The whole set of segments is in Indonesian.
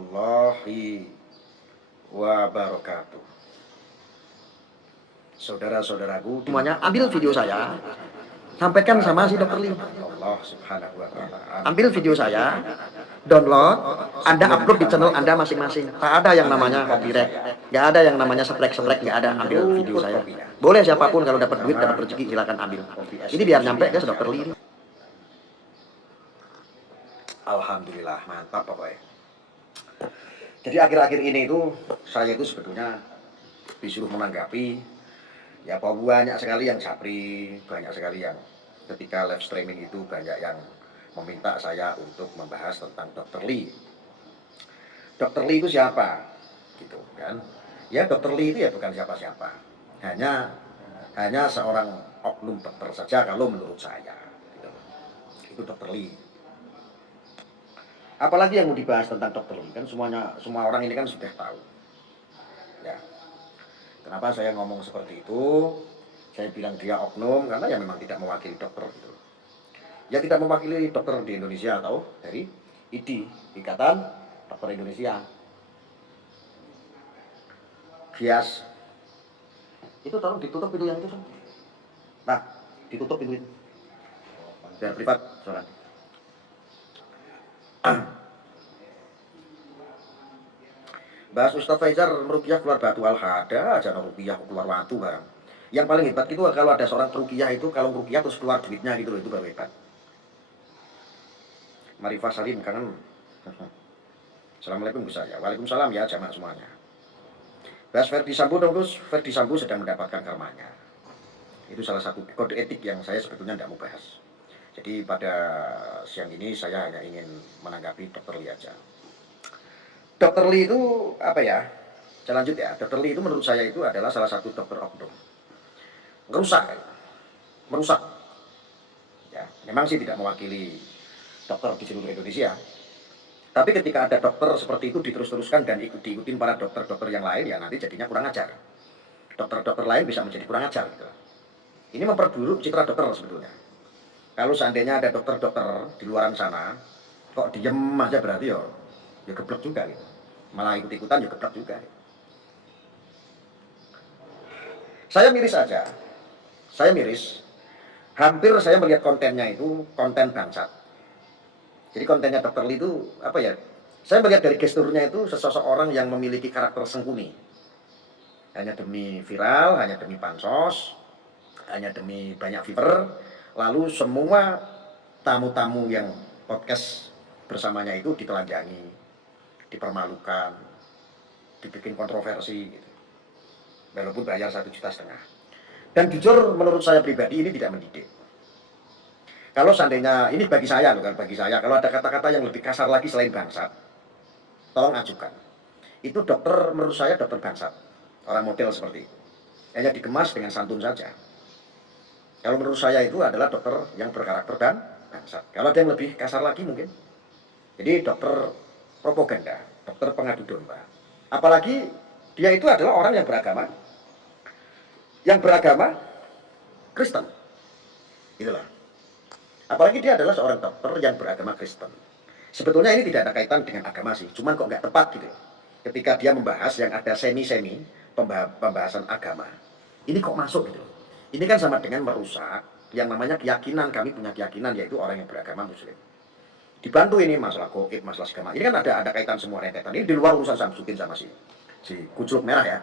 warahmatullahi wabarakatuh. Saudara-saudaraku semuanya, ambil video saya, sampaikan sama si Dr. Lee. Allah subhanahu wa ta'ala. Ambil video saya, download, Anda upload di channel Anda masing-masing. Tak ada yang namanya copyright, nggak ada yang namanya seprek-seprek, nggak ada. Ambil video saya. Boleh siapapun kalau dapat duit, dapat rezeki, silakan ambil. Ini biar nyampe ke Dr. Lee. Alhamdulillah, mantap pokoknya. Jadi akhir-akhir ini itu saya itu sebetulnya disuruh menanggapi, ya banyak sekali yang japri, banyak sekali yang ketika live streaming itu banyak yang meminta saya untuk membahas tentang Dr. Lee. Dr. Lee itu siapa? Gitu kan. Ya Dr. Lee itu ya bukan siapa-siapa. Hanya seorang oknum dokter saja kalau menurut saya. Gitu. Itu Dr. Lee. Apalagi yang mau dibahas tentang Dr. Lee, kan semua orang ini kan sudah tahu. Ya. Kenapa saya ngomong seperti itu? Saya bilang dia oknum karena ya memang tidak mewakili dokter gitu. Ya tidak mewakili dokter di Indonesia atau dari IDI, Ikatan Dokter Indonesia. Bias. Itu tolong ditutup pintu yang itu, Son. Nah, ditutup pintu itu. Biar privat, soalnya. Bahas Ustadz Faizar meruqyah keluar batu al-hada aja ruqyah keluar watu barang. Yang paling hebat itu kalau ada seorang peruqyah itu kalau meruqyah terus keluar duitnya gitu loh, itu baru hebat. Marifah Salim kangen. Assalamualaikum Gus saya. Waalaikumsalam ya jamaah semuanya. Bahas Verdi Sambo dong Gus. Verdi Sambo sedang mendapatkan karmanya. Itu salah satu kode etik yang saya sebetulnya tidak mau bahas. Jadi pada siang ini saya hanya ingin menanggapi Dr. Lee aja. Dr. Lee itu apa ya? Saya lanjut ya. Dr. Lee itu menurut saya itu adalah salah satu dokter oknum. Merusak. Ya, memang sih tidak mewakili dokter di seluruh Indonesia. Tapi ketika ada dokter seperti itu diterus-teruskan dan diikutin para dokter-dokter yang lain, ya nanti jadinya kurang ajar. Dokter-dokter lain bisa menjadi kurang ajar. Gitu. Ini memperburuk citra dokter sebetulnya. Kalau seandainya ada dokter-dokter di luar sana, kok diem aja berarti ya geblek juga gitu. Malah ikut-ikutan ya geblek juga. Gitu. Saya miris aja. Hampir saya melihat kontennya itu konten bangsat. Jadi kontennya Dr. Lee itu apa ya? Saya melihat dari gesturnya itu seseorang yang memiliki karakter sengkuni. Hanya demi viral, hanya demi pansos, hanya demi banyak viewer. Lalu semua tamu-tamu yang podcast bersamanya itu ditelanjangi, dipermalukan, dibikin kontroversi gitu. Walaupun bayar 1,5 juta. Dan jujur menurut saya pribadi ini tidak mendidik. Kalau seandainya, ini bagi saya loh kan, bagi saya, kalau ada kata-kata yang lebih kasar lagi selain bangsat, tolong ajukan. Itu dokter, menurut saya dokter bangsat. Orang model seperti itu. Hanya dikemas dengan santun saja. Kalau menurut saya itu adalah dokter yang berkarakter dan bangsat. Kalau ada yang lebih kasar lagi mungkin. Jadi dokter propaganda, dokter pengadu domba. Apalagi dia itu adalah orang yang beragama Kristen. Itulah. Apalagi dia adalah seorang dokter yang beragama Kristen. Sebetulnya ini tidak ada kaitan dengan agama sih, cuman kok nggak tepat gitu. Ketika dia membahas yang ada semi-semi pembahasan agama, ini kok masuk gitu. Ini kan sama dengan merusak yang namanya keyakinan. Kami punya keyakinan yaitu orang yang beragama Muslim. Dibantu ini masalah goib, masalah agama. Ini kan ada kaitan semua kaitan. Ini di luar urusan Samsudin sama si kucluk merah ya.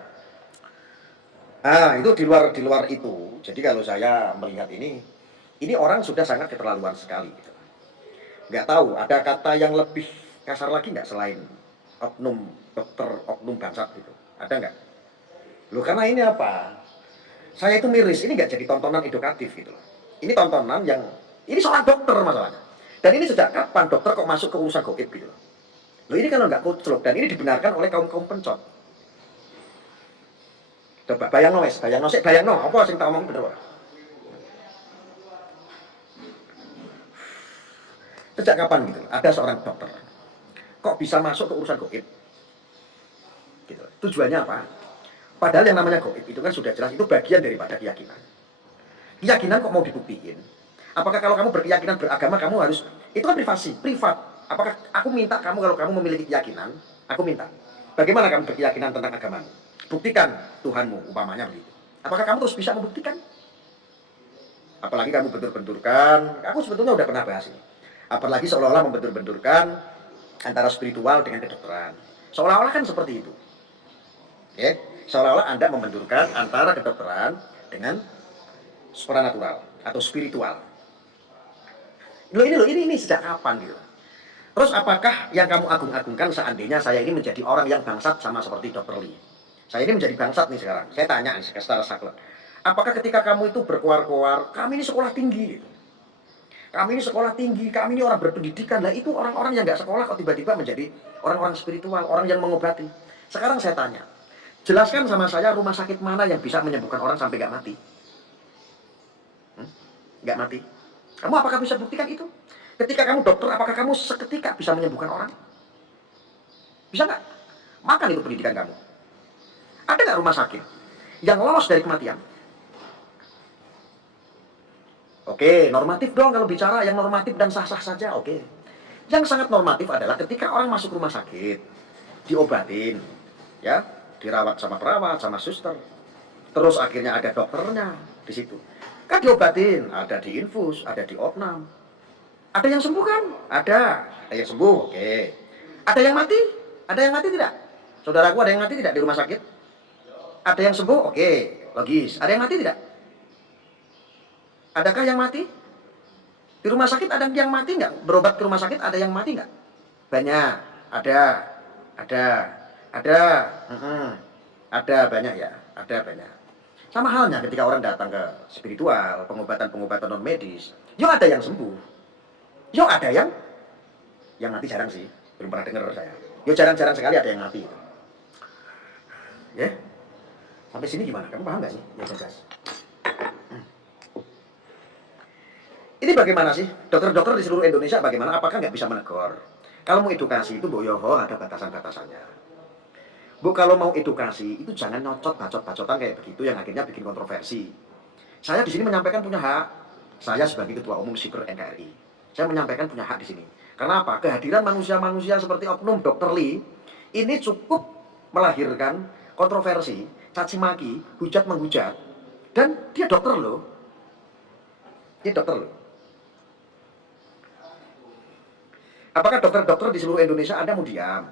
Ah itu di luar itu. Jadi kalau saya melihat ini orang sudah sangat keterlaluan sekali. Gitu. Nggak tahu ada kata yang lebih kasar lagi nggak selain oknum dokter, oknum bangsat gitu. Ada nggak? Loh karena ini apa? Saya itu miris, ini nggak jadi tontonan edukatif gitu loh. Ini tontonan yang, ini seorang dokter masalahnya. Dan ini sejak kapan dokter kok masuk ke urusan goib gitu loh. Loh ini kalau nggak kucluk, dan ini dibenarkan oleh kaum-kaum pencot. Coba bayang no, apa sing tak omong bener ora? Sejak kapan gitu loh, ada seorang dokter kok bisa masuk ke urusan goib? Gitu. Tujuannya apa? Padahal yang namanya goib itu kan sudah jelas itu bagian daripada keyakinan. Keyakinan kok mau dibuktiin? Apakah kalau kamu berkeyakinan beragama kamu harus, itu kan privat. Apakah aku minta kamu kalau kamu memiliki keyakinan, aku minta. Bagaimana kamu berkeyakinan tentang agamamu? Buktikan Tuhanmu, umpamanya begitu. Apakah kamu terus bisa membuktikan? Apalagi kamu bentur-benturkan, aku sebetulnya udah pernah bahas ini. Apalagi seolah-olah membentur-benturkan antara spiritual dengan kedokteran. Seolah-olah kan seperti itu. Ya, seolah-olah Anda membenturkan antara kedokteran dengan supranatural atau spiritual. Ini sejak kapan gitu? Terus apakah yang kamu agung-agungkan seandainya saya ini menjadi orang yang bangsat sama seperti Dr. Lee? Saya ini menjadi bangsat nih sekarang. Saya tanya nih secara saklek. Apakah ketika kamu itu berkuar-kuar, kami ini sekolah tinggi gitu. Kami ini sekolah tinggi, kami ini orang berpendidikan. Lah itu orang-orang yang nggak sekolah kok tiba-tiba menjadi orang-orang spiritual, orang yang mengobati. Sekarang saya tanya, jelaskan sama saya rumah sakit mana yang bisa menyembuhkan orang sampai nggak mati? Nggak mati. Kamu apakah bisa buktikan itu? Ketika kamu dokter, apakah kamu seketika bisa menyembuhkan orang? Bisa nggak? Makan itu pendidikan kamu. Ada nggak rumah sakit yang lolos dari kematian? Oke, normatif dong kalau bicara yang normatif dan sah-sah saja, oke. Yang sangat normatif adalah ketika orang masuk rumah sakit, diobatin, ya, dirawat sama perawat, sama suster. Terus akhirnya ada dokternya di situ. Kan diobatin, ada diinfus, ada diopnam. Ada yang sembuh kan? Ada yang sembuh, oke. Ada yang mati? Ada yang mati tidak? Saudaraku ada yang mati tidak di rumah sakit? Ada yang sembuh, oke, logis. Ada yang mati tidak? Adakah yang mati? Di rumah sakit ada yang mati nggak? Berobat ke rumah sakit ada yang mati nggak? Banyak, ada, ada, ada, ada banyak ya, ada banyak. Sama halnya ketika orang datang ke spiritual, pengobatan-pengobatan non medis, yuk ada yang sembuh, yuk ada yang mati jarang sih, belum pernah dengar saya. Yuk jarang-jarang sekali ada yang mati. Ya, sampai sini gimana? Kamu paham nggak sih? Ya jelas. Ini bagaimana sih? Dokter-dokter di seluruh Indonesia bagaimana? Apakah nggak bisa menegur? Kalau mau edukasi itu, Bu Yoho, ada batasan-batasannya. Bu, kalau mau edukasi itu jangan nyocot bacot-bacotan kayak begitu yang akhirnya bikin kontroversi. Saya di sini menyampaikan punya hak. Saya sebagai Ketua Umum Siber NKRI, saya menyampaikan punya hak di sini. Karena apa? Kehadiran manusia-manusia seperti Oknum Dr. Lee ini cukup melahirkan kontroversi, caci maki, hujat menghujat, dan dia dokter loh. Dia dokter loh. Apakah dokter-dokter di seluruh Indonesia Anda mau diam?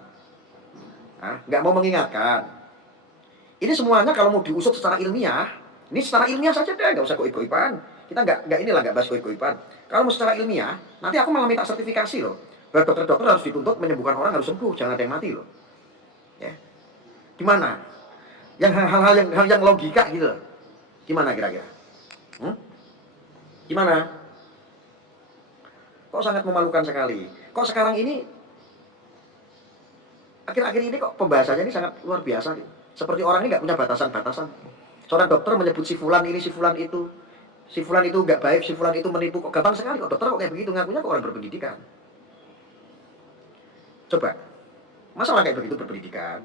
Nggak mau mengingatkan? Ini semuanya kalau mau diusut secara ilmiah, ini secara ilmiah saja deh, nggak usah goib-goiban. Kita nggak bahas goib-goiban. Kalau mau secara ilmiah, nanti aku malah minta sertifikasi loh. Bahwa dokter-dokter harus dituntut menyembuhkan orang harus sembuh, jangan ada yang mati loh. Ya, gimana? Yang hal-hal yang logika gitu loh. Gimana kira-kira? Gimana? Kok sangat memalukan sekali. Kok sekarang ini, akhir-akhir ini kok pembahasannya ini sangat luar biasa. Gitu. Seperti orang ini nggak punya batasan-batasan. Seorang dokter menyebut si fulan ini, si fulan itu. Si fulan itu nggak baik, si fulan itu menipu. Kok gampang sekali, kok dokter kok kayak begitu. Ngakunya kok orang berpendidikan. Coba, masalah kayak begitu berpendidikan.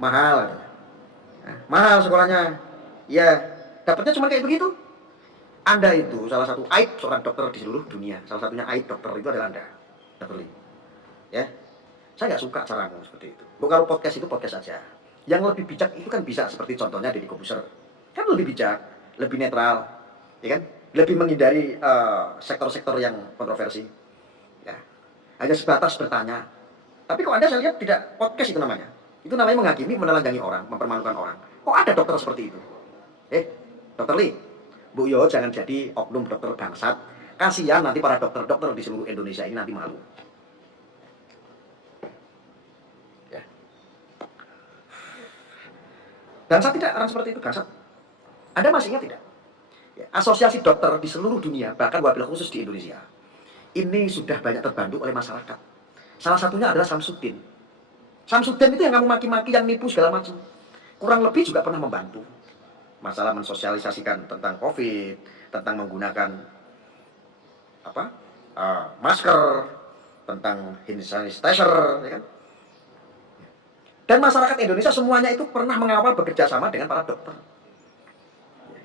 Mahal. Mahal sekolahnya. Ya, dapatnya cuma kayak begitu. Anda itu salah satu aib seorang dokter di seluruh dunia. Salah satunya aib dokter itu adalah Anda, Dr. Lee. Ya, saya nggak suka caramu seperti itu. Bu, kalau podcast itu podcast saja. Yang lebih bijak itu kan bisa seperti contohnya Deddy Corbuzier. Kan lebih bijak, lebih netral, ya kan? Lebih menghindari sektor-sektor yang kontroversi. Ya, hanya sebatas bertanya. Tapi kok Anda saya lihat tidak podcast itu namanya. Itu namanya menghakimi, menelanjangi orang, mempermalukan orang. Kok ada dokter seperti itu? Dr. Lee. Bu Yo jangan jadi oknum dokter bangsat. Kasihan nanti para dokter-dokter di seluruh Indonesia ini nanti malu. Ya. Bangsat tidak orang seperti itu bangsat. Anda masih ingat tidak? Ya, asosiasi dokter di seluruh dunia, bahkan wabil khusus di Indonesia, ini sudah banyak terbantu oleh masyarakat. Salah satunya adalah Samsudin. Samsudin itu yang kamu maki-maki, yang nipu segala macam. Kurang lebih juga pernah membantu. Masalah mensosialisasikan tentang COVID, tentang menggunakan masker, tentang hand sanitizer, ya kan? Dan masyarakat Indonesia semuanya itu pernah mengawal bekerja sama dengan para dokter.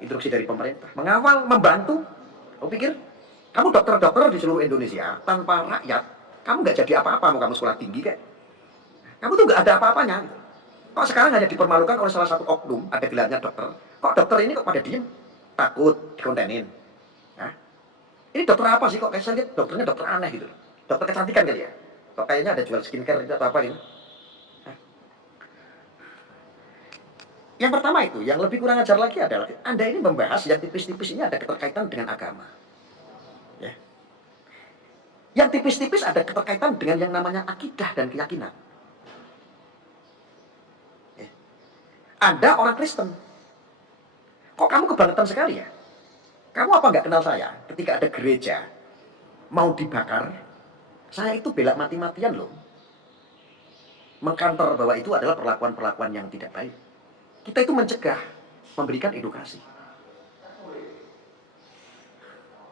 Instruksi dari pemerintah, mengawal, membantu. Kamu pikir, kamu dokter-dokter di seluruh Indonesia tanpa rakyat, Kamu nggak jadi apa-apa, mau kamu sekolah tinggi kayak. Kamu tuh nggak ada apa-apanya. Gitu. Kok sekarang hanya dipermalukan oleh salah satu oknum, ada gelarnya dokter. Kok dokter ini kok pada diem? Takut dikontenin. Hah? Ini dokter apa sih? Kok kayak saya lihat dokternya dokter aneh gitu. Dokter kecantikan kali ya? Kok kayaknya ada jual skincare gitu atau apa gitu. Hah? Yang pertama itu, yang lebih kurang ajar lagi adalah Anda ini membahas yang tipis-tipis ini ada keterkaitan dengan agama. Ya. Yang tipis-tipis ada keterkaitan dengan yang namanya akidah dan keyakinan. Ya. Anda orang Kristen. Kok kamu kebangetan sekali ya? Kamu apa nggak kenal saya? Ketika ada gereja mau dibakar, saya itu bela mati-matian loh. Mengkantor bahwa itu adalah perlakuan-perlakuan yang tidak baik. Kita itu mencegah, memberikan edukasi.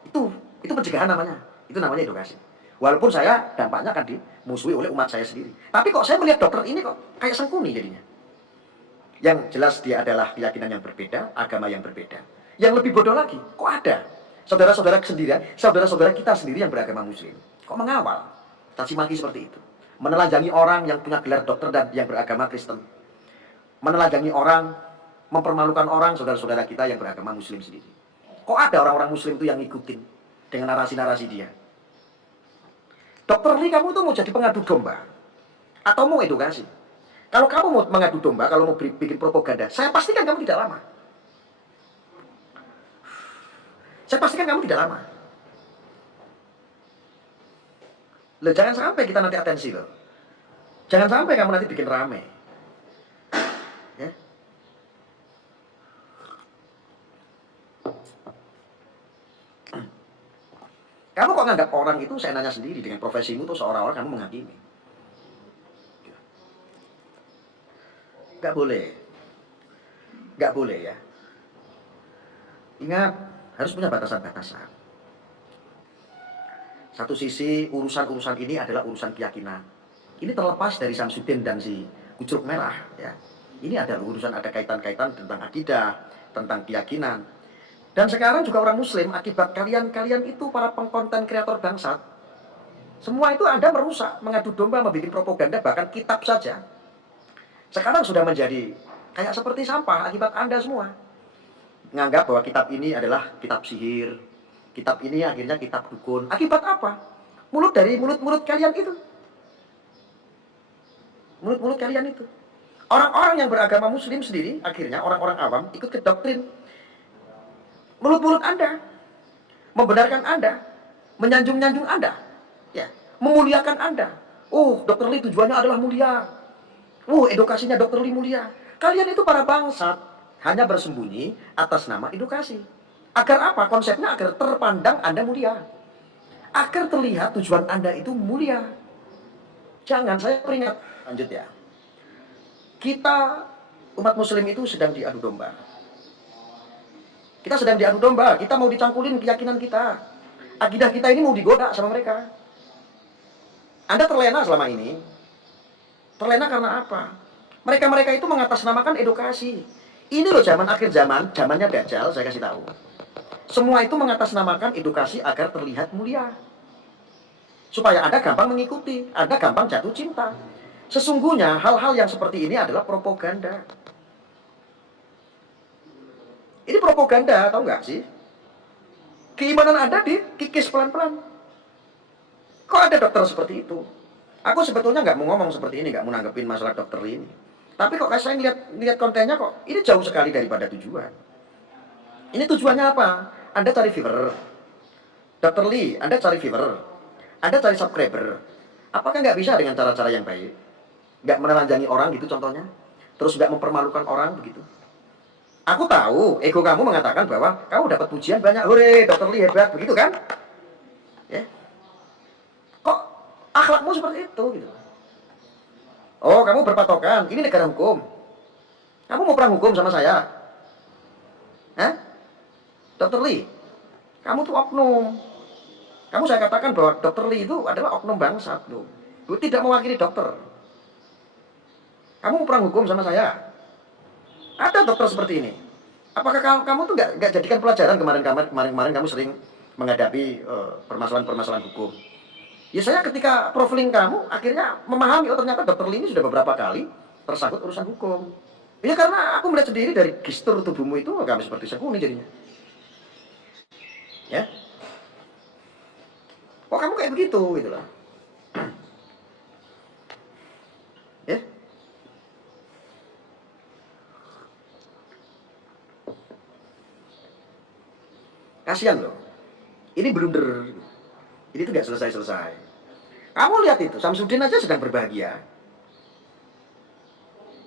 Itu pencegahan namanya. Itu namanya edukasi. Walaupun saya dampaknya akan dimusuhi oleh umat saya sendiri. Tapi kok saya melihat dokter ini kok kayak sengkuni jadinya. Yang jelas dia adalah keyakinan yang berbeda, agama yang berbeda. Yang lebih bodoh lagi, kok ada saudara-saudara sendiri, saudara-saudara kita sendiri yang beragama muslim. Kok mengawal caci maki seperti itu? Menelanjangi orang yang punya gelar dokter dan yang beragama Kristen. Menelanjangi orang, mempermalukan orang, saudara-saudara kita yang beragama muslim sendiri. Kok ada orang-orang muslim itu yang ngikutin dengan narasi-narasi dia? Dokter Lee, kamu tuh mau jadi pengadu domba? Atau mau edukasi? Kalau kamu mau mengadu domba, kalau mau bikin propaganda, saya pastikan kamu tidak lama. Saya pastikan kamu tidak lama. Loh, jangan sampai kita nanti atensi loh. Jangan sampai kamu nanti bikin rame. Ya. Kamu kok nganggap orang itu, saya nanya sendiri, dengan profesimu tuh seolah-olah kamu menghakimi. Gak boleh. Gak boleh ya. Ingat, harus punya batasan-batasan. Satu sisi urusan-urusan ini adalah urusan keyakinan. Ini terlepas dari Samsudin dan si Kucuruk Merah ya. Ini ada urusan, ada kaitan-kaitan tentang akidah, tentang keyakinan. Dan sekarang juga orang muslim, akibat kalian-kalian itu para pengkonten kreator bangsat, semua itu Anda merusak, mengadu domba, membuat propaganda, bahkan kitab saja. Sekarang sudah menjadi kayak seperti sampah akibat Anda semua. Menganggap bahwa kitab ini adalah kitab sihir. Kitab ini akhirnya kitab dukun. Akibat apa? Dari mulut-mulut kalian itu. Mulut-mulut kalian itu. Orang-orang yang beragama muslim sendiri, akhirnya orang-orang awam ikut ke doktrin mulut-mulut Anda. Membenarkan Anda. Menyanjung-nyanjung Anda. Ya, memuliakan Anda. Oh, Dokter Lee tujuannya adalah mulia. Edukasinya Dokter Lee mulia. Kalian itu para bangsat hanya bersembunyi atas nama edukasi. Agar apa? Konsepnya agar terpandang Anda mulia. Agar terlihat tujuan Anda itu mulia. Jangan, saya peringat. Lanjut ya. Kita, umat muslim itu sedang diadu domba. Kita sedang diadu domba. Kita mau dicangkulin keyakinan kita. Akidah kita ini mau digoda sama mereka. Anda terlena selama ini. Terlena karena apa? Mereka-mereka itu mengatasnamakan edukasi. Ini loh zaman akhir zaman, zamannya Dajjal, saya kasih tahu. Semua itu mengatasnamakan edukasi agar terlihat mulia. Supaya Anda gampang mengikuti, Anda gampang jatuh cinta. Sesungguhnya hal-hal yang seperti ini adalah propaganda. Ini propaganda, tahu nggak sih? Keimanan Anda dikikis pelan-pelan. Kok ada dokter seperti itu? Aku sebetulnya nggak mau ngomong seperti ini, nggak mau nanggepin masalah dokter ini. Tapi kok saya lihat kontennya kok, ini jauh sekali daripada tujuan. Ini tujuannya apa? Anda cari viewer. Dokter Lee, Anda cari viewer. Anda cari subscriber. Apakah nggak bisa dengan cara-cara yang baik? Nggak menelanjangi orang gitu contohnya. Terus nggak mempermalukan orang begitu. Aku tahu, ego kamu mengatakan bahwa kamu dapat pujian banyak. Hore, Dokter Lee hebat, begitu kan? Ya. Kok akhlakmu seperti itu gitu? Oh, kamu berpatokan, ini negara hukum. Kamu mau perang hukum sama saya? Hah? Dokter Lee, kamu tuh oknum. Kamu saya katakan bahwa Dokter Lee itu adalah oknum bangsat loh. Itu tidak mewakili dokter. Kamu mau perang hukum sama saya? Ada dokter seperti ini. Apakah kamu tuh nggak jadikan pelajaran kemarin kamu sering menghadapi permasalahan-permasalahan hukum? Ya saya ketika profiling kamu akhirnya memahami, oh ternyata dokter Lee ini sudah beberapa kali tersangkut urusan hukum. Ya karena aku melihat sendiri dari gestur tubuhmu itu kami seperti sekuni jadinya. Ya, kok kamu kayak begitu gitu loh. Ya, kasihan loh. Ini blunder. Ini tuh gak selesai-selesai. Kamu lihat itu, Samsudin aja sedang berbahagia.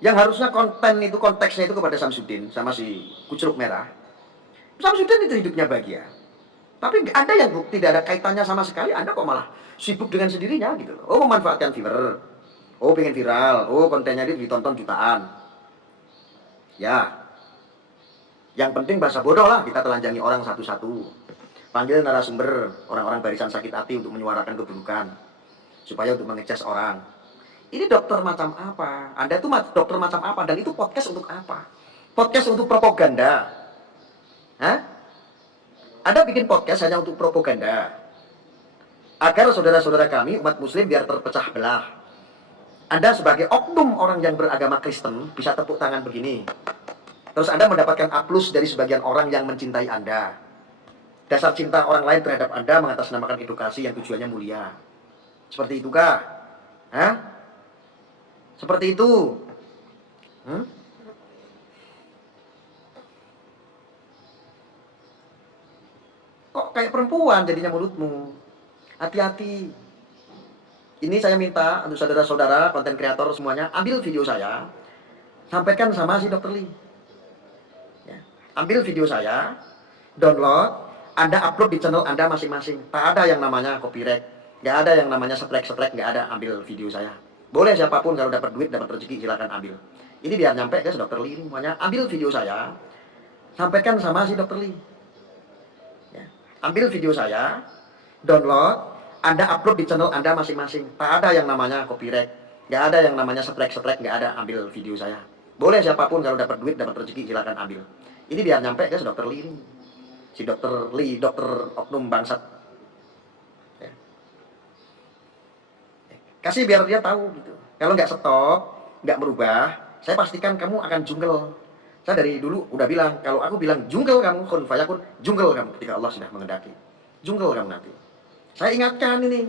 Yang harusnya konten itu, konteksnya itu kepada Samsudin sama si kucuruk merah. Samsudin itu hidupnya bahagia. Tapi ada yang tidak ada kaitannya sama sekali, Anda kok malah sibuk dengan sendirinya gitu loh. Oh, memanfaatkan viewer. Oh, pengen viral. Oh, kontennya itu ditonton jutaan. Ya, yang penting bahasa bodoh lah, kita telanjangi orang satu-satu. Panggil narasumber, orang-orang barisan sakit hati untuk menyuarakan keburukan. Supaya untuk mengecas orang. Ini dokter macam apa? Anda itu dokter macam apa? Dan itu podcast untuk apa? Podcast untuk propaganda. Hah? Anda bikin podcast hanya untuk propaganda. Agar saudara-saudara kami, umat muslim biar terpecah belah. Anda sebagai oknum orang yang beragama Kristen bisa tepuk tangan begini. Terus Anda mendapatkan A+ dari sebagian orang yang mencintai Anda. Dasar cinta orang lain terhadap Anda mengatasnamakan edukasi yang tujuannya mulia. Seperti itukah? Hah? Seperti itu. Hmm? Kok kayak perempuan jadinya mulutmu? Hati-hati. Ini saya minta untuk saudara-saudara konten kreator semuanya, ambil video saya, sampaikan sama si Dr. Lee. Ya. Ambil video saya, download, Anda upload di channel Anda masing-masing. Tak ada yang namanya copyright, nggak ada yang namanya seprek-seprek, nggak ada. Ambil video saya. Boleh siapapun kalau dapat duit, dapat rezeki, silakan ambil. Ini biar nyampe ke si Dr. Lee ini semuanya. Ambil video saya, sampaikan sama si Dr. Lee. Ya. Ambil video saya, download, Anda upload di channel Anda masing-masing. Tak ada yang namanya copyright, nggak ada yang namanya seprek-seprek, nggak ada. Ambil video saya. Boleh siapapun kalau dapat duit, dapat rezeki, silakan ambil. Ini biar nyampe ke si Dr. Lee ini. Si Dr. Lee, dokter oknum bangsat. Ya. Kasih biar dia tahu gitu. Kalau nggak stop, nggak merubah, saya pastikan kamu akan jungkel. Saya dari dulu udah bilang, kalau aku bilang jungkel kamu, kun fayakun, jungkel kamu ketika Allah sudah mengendaki. Jungkel kamu nanti. Saya ingatkan ini.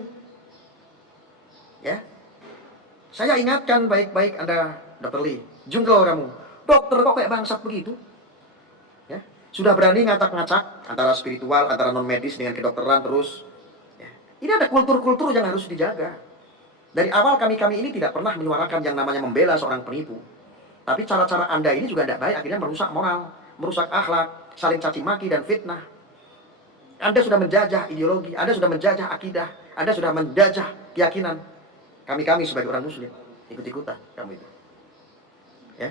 Ya. Saya ingatkan baik-baik Anda, Dr. Lee. Jungkel kamu. Dokter kok kayak bangsat begitu? Ya. Sudah berani ngacak-ngacak antara spiritual, antara non medis dengan kedokteran terus. Ya. Ini ada kultur-kultur yang harus dijaga. Dari awal kami ini tidak pernah menyuarakan yang namanya membela seorang penipu. Tapi cara-cara Anda ini juga tidak baik, akhirnya merusak moral, merusak akhlak, saling caci maki dan fitnah. Anda sudah menjajah ideologi, Anda sudah menjajah akidah, Anda sudah menjajah keyakinan. Kami sebagai orang muslim, ikut-ikutan kamu itu. Ya.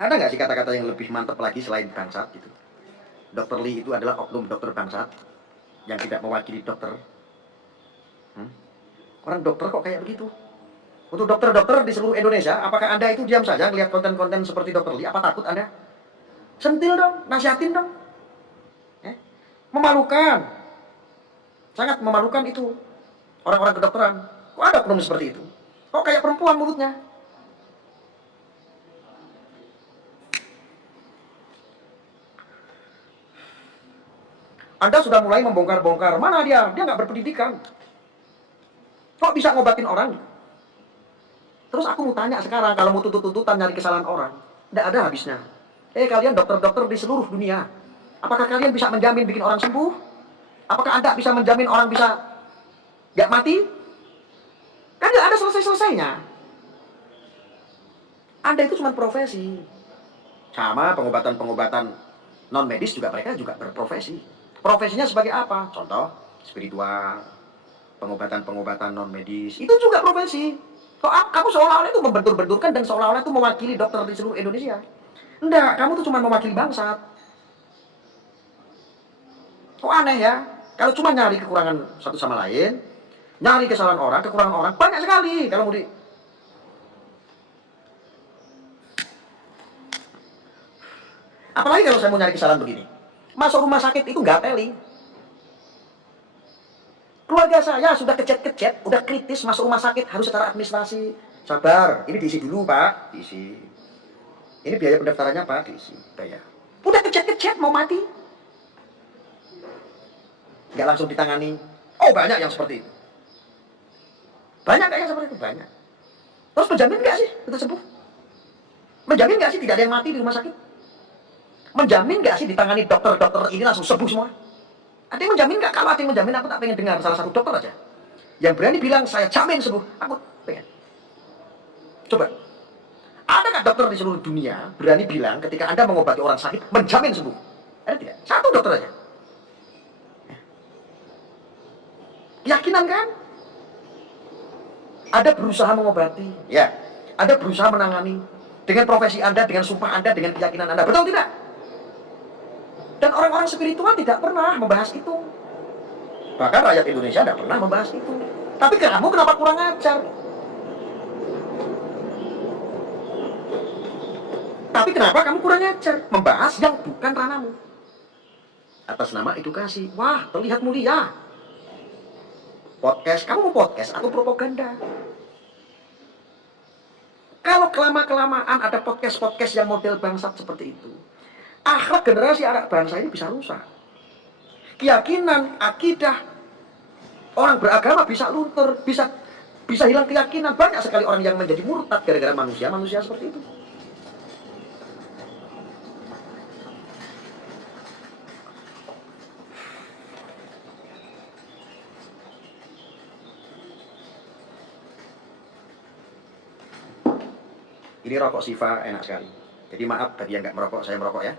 Ada nggak sih kata-kata yang lebih mantap lagi selain bangsat gitu? Dr. Lee itu adalah oknum dokter bangsat yang tidak mewakili dokter. Orang dokter kok kayak begitu? Untuk dokter-dokter di seluruh Indonesia, apakah Anda itu diam saja melihat konten-konten seperti Dr. Lee? Apa takut Anda? Sentil dong, nasihatin dong. Memalukan. Sangat memalukan itu. Orang-orang kedokteran. Kok ada oknum seperti itu? Kok kayak perempuan mulutnya? Anda sudah mulai membongkar-bongkar. Mana dia? Dia nggak berpendidikan. Kok bisa ngobatin orang? Terus aku mau tanya sekarang, kalau mau tuntut-tuntutan nyari kesalahan orang, tidak ada habisnya. Kalian dokter-dokter di seluruh dunia, apakah kalian bisa menjamin bikin orang sembuh? Apakah Anda bisa menjamin orang bisa gak mati? Kan gak ada selesai-selesainya. Anda itu cuma profesi. Sama pengobatan-pengobatan non medis juga, mereka juga berprofesi. Profesinya sebagai apa? Contoh, spiritual, pengobatan-pengobatan non medis, itu juga profesi. Kok kamu seolah-olah itu membentur-benturkan dan seolah-olah itu mewakili dokter di seluruh Indonesia? Enggak, kamu tuh cuma mewakili bangsat. Kok aneh ya? Kalau cuma nyari kekurangan satu sama lain, nyari kesalahan orang, kekurangan orang, banyak sekali. Kalau mau di... Apalagi kalau saya mau nyari kesalahan begini. Masuk rumah sakit itu nggak teli. Keluarga saya sudah kecet-kecet, udah kritis masuk rumah sakit, harus secara administrasi. Sabar, ini diisi dulu Pak, diisi. Ini biaya pendaftarannya Pak, diisi, bayar. Udah kecet-kecet mau mati. Nggak langsung ditangani. Oh banyak yang seperti itu. Banyak nggak yang seperti itu? Banyak. Terus menjamin nggak sih kita sembuh? Menjamin nggak sih tidak ada yang mati di rumah sakit? Menjamin nggak sih ditangani dokter-dokter ini langsung sembuh semua? Ada yang menjamin nggak? Kalau ada yang menjamin, aku tak pengen dengar salah satu dokter aja yang berani bilang saya jamin sembuh. Aku pengen. Coba. Ada nggak dokter di seluruh dunia berani bilang ketika Anda mengobati orang sakit menjamin sembuh? Ada tidak? Satu dokter aja. Keyakinan kan? Ada berusaha mengobati, ya. Ada berusaha menangani dengan profesi Anda, dengan sumpah Anda, dengan keyakinan Anda. Betul tidak? Dan orang-orang spiritual tidak pernah membahas itu. Bahkan rakyat Indonesia tidak pernah membahas itu. Tapi kamu kenapa kurang ajar? Tapi kenapa kamu kurang ajar? Membahas yang bukan ranahmu. Atas nama edukasi. Wah, terlihat mulia. Podcast, kamu mau podcast atau propaganda? Kalau kelama-kelamaan ada podcast-podcast yang model bangsat seperti itu, akhlak generasi anak bangsa ini bisa rusak. Keyakinan, akidah, orang beragama bisa luntur, bisa hilang keyakinan. Banyak sekali orang yang menjadi murtad gara-gara manusia seperti itu. Ini rokok Siva enak sekali. Jadi maaf bagi yang nggak merokok, saya merokok ya.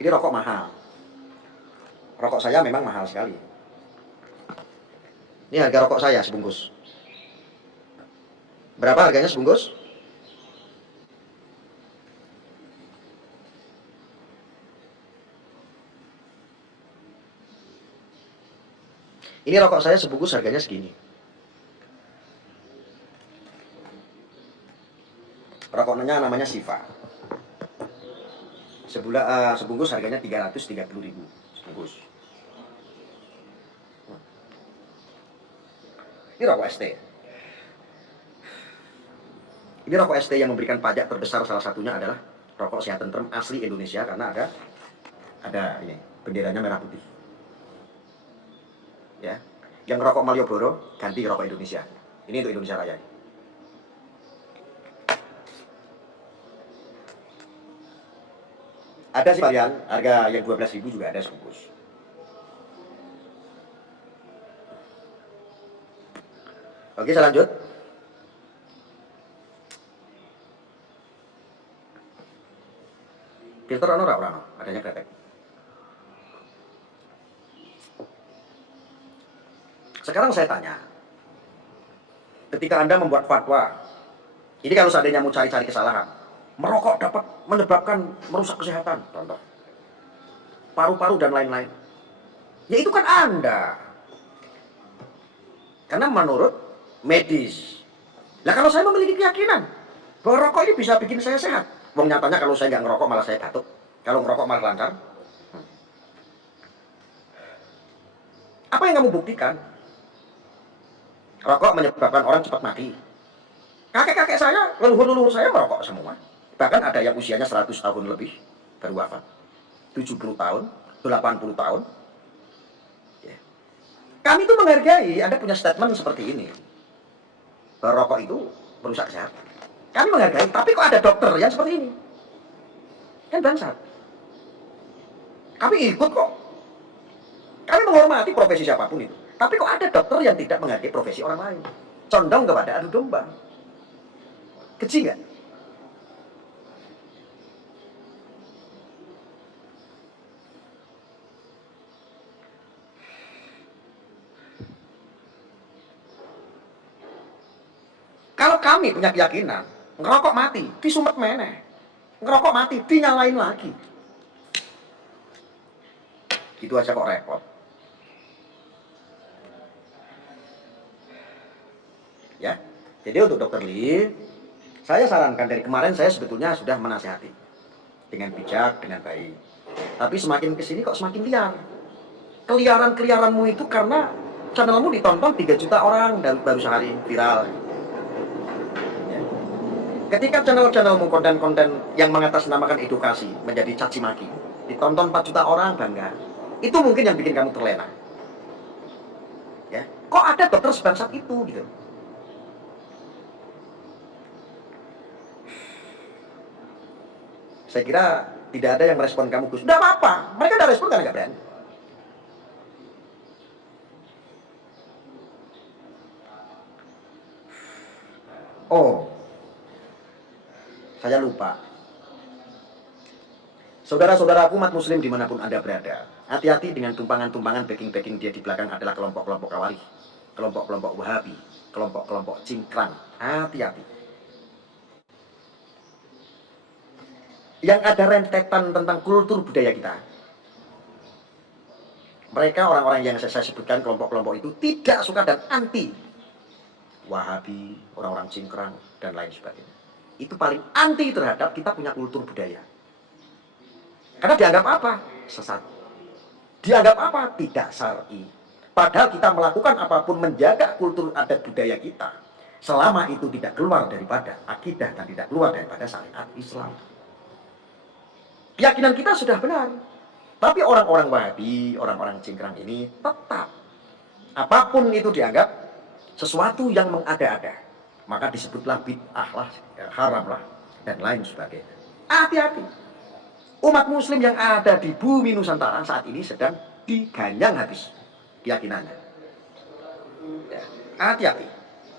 Ini rokok mahal. Rokok saya memang mahal sekali. Ini harga rokok saya sebungkus. Berapa harganya sebungkus? Ini rokok saya sebungkus harganya segini. Rokoknya namanya Siva. Sebungkus harganya 330.000 sebungkus. Ini rokok ST. Ini rokok ST yang memberikan pajak terbesar, salah satunya adalah rokok sehat tentrem asli Indonesia karena ada ini benderanya merah putih. Ya, yang rokok Malioboro ganti rokok Indonesia. Ini untuk Indonesia Raya. Ada sih varian, harga yang 12.000 juga ada sebungkus. Oke, saya lanjut. Filter ono ora ono, adanya kretek. Sekarang saya tanya, ketika Anda membuat fatwa, ini kalau seandainya mau cari-cari kesalahan, merokok dapat menyebabkan merusak kesehatan, contoh paru-paru dan lain-lain. Ya itu kan Anda. Karena menurut medis. Nah kalau saya memiliki keyakinan bahwa rokok ini bisa bikin saya sehat. Wong nyatanya kalau saya nggak ngerokok malah saya batuk. Kalau ngerokok malah lancar. Apa yang kamu buktikan? Rokok menyebabkan orang cepat mati. Kakek-kakek saya, leluhur-leluhur saya merokok semua. Bahkan ada yang usianya 100 tahun lebih baru wafat. 70 tahun, 80 tahun. Ya. Kami itu menghargai Anda punya statement seperti ini. Bahwa rokok itu merusak kesehatan. Kami menghargai, tapi kok ada dokter yang seperti ini? Kan bangsat. Kami ikut kok. Kami menghormati profesi siapapun itu. Tapi kok ada dokter yang tidak menghargai profesi orang lain? Condong kepada adu domba. Keji nggak? Kalau kami punya keyakinan, ngerokok mati, disumet meneh. Ngerokok mati, dinyalain lagi. Gitu aja kok repot. Ya, jadi untuk Dokter Lee, saya sarankan dari kemarin saya sebetulnya sudah menasihati dengan bijak, dengan baik. Tapi semakin kesini kok semakin liar. keliaran-keliaranmu itu karena channelmu ditonton 3 juta orang dan baru sehari viral. Ya. Ketika channelmu konten-konten yang mengatasnamakan edukasi menjadi caci maki, ditonton 4 juta orang bangga, itu mungkin yang bikin kamu terlena. Ya, kok ada dokter sebangsat itu gitu. Saya kira tidak ada yang merespon kamu, Gus. Udah apa-apa, mereka udah respon karena nggak berani. Oh, saya lupa. Saudara-saudaraku umat muslim dimanapun Anda berada, hati-hati dengan tumpangan-tumpangan backing-backing dia di belakang adalah kelompok-kelompok khawarij, kelompok-kelompok wahabi, kelompok-kelompok cingkrang. Hati-hati. Yang ada rentetan tentang kultur budaya kita. Mereka orang-orang yang saya sebutkan kelompok-kelompok itu tidak suka dan anti wahabi, orang-orang cingkrang, dan lain sebagainya. Itu paling anti terhadap kita punya kultur budaya. Karena dianggap apa? Sesat. Dianggap apa? Tidak syar'i. Padahal kita melakukan apapun menjaga kultur adat budaya kita, selama itu tidak keluar daripada akidah dan tidak keluar daripada syariat Islam. Keyakinan kita sudah benar. Tapi orang-orang Wahabi, orang-orang cingkrang ini tetap apapun itu dianggap sesuatu yang mengada-ada. Maka disebutlah bid'ah lah, haram lah, dan lain sebagainya. Hati-hati. Umat muslim yang ada di bumi Nusantara saat ini sedang diganyang habis keyakinannya. Ya, hati-hati.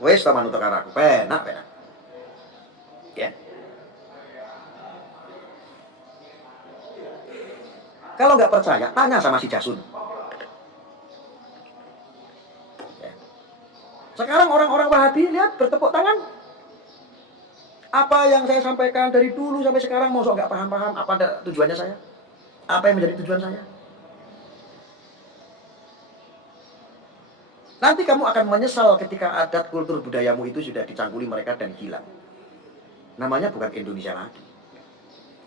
Wes ta manut karo aku, penak. Ya. Kalau nggak percaya, tanya sama si Jasun. Ya. Sekarang orang-orang Wahabi lihat bertepuk tangan. Apa yang saya sampaikan dari dulu sampai sekarang mosok nggak paham-paham apa ada tujuannya saya? Apa yang menjadi tujuan saya? Nanti kamu akan menyesal ketika adat kultur budayamu itu sudah dicangkuli mereka dan hilang. Namanya bukan Indonesia lagi.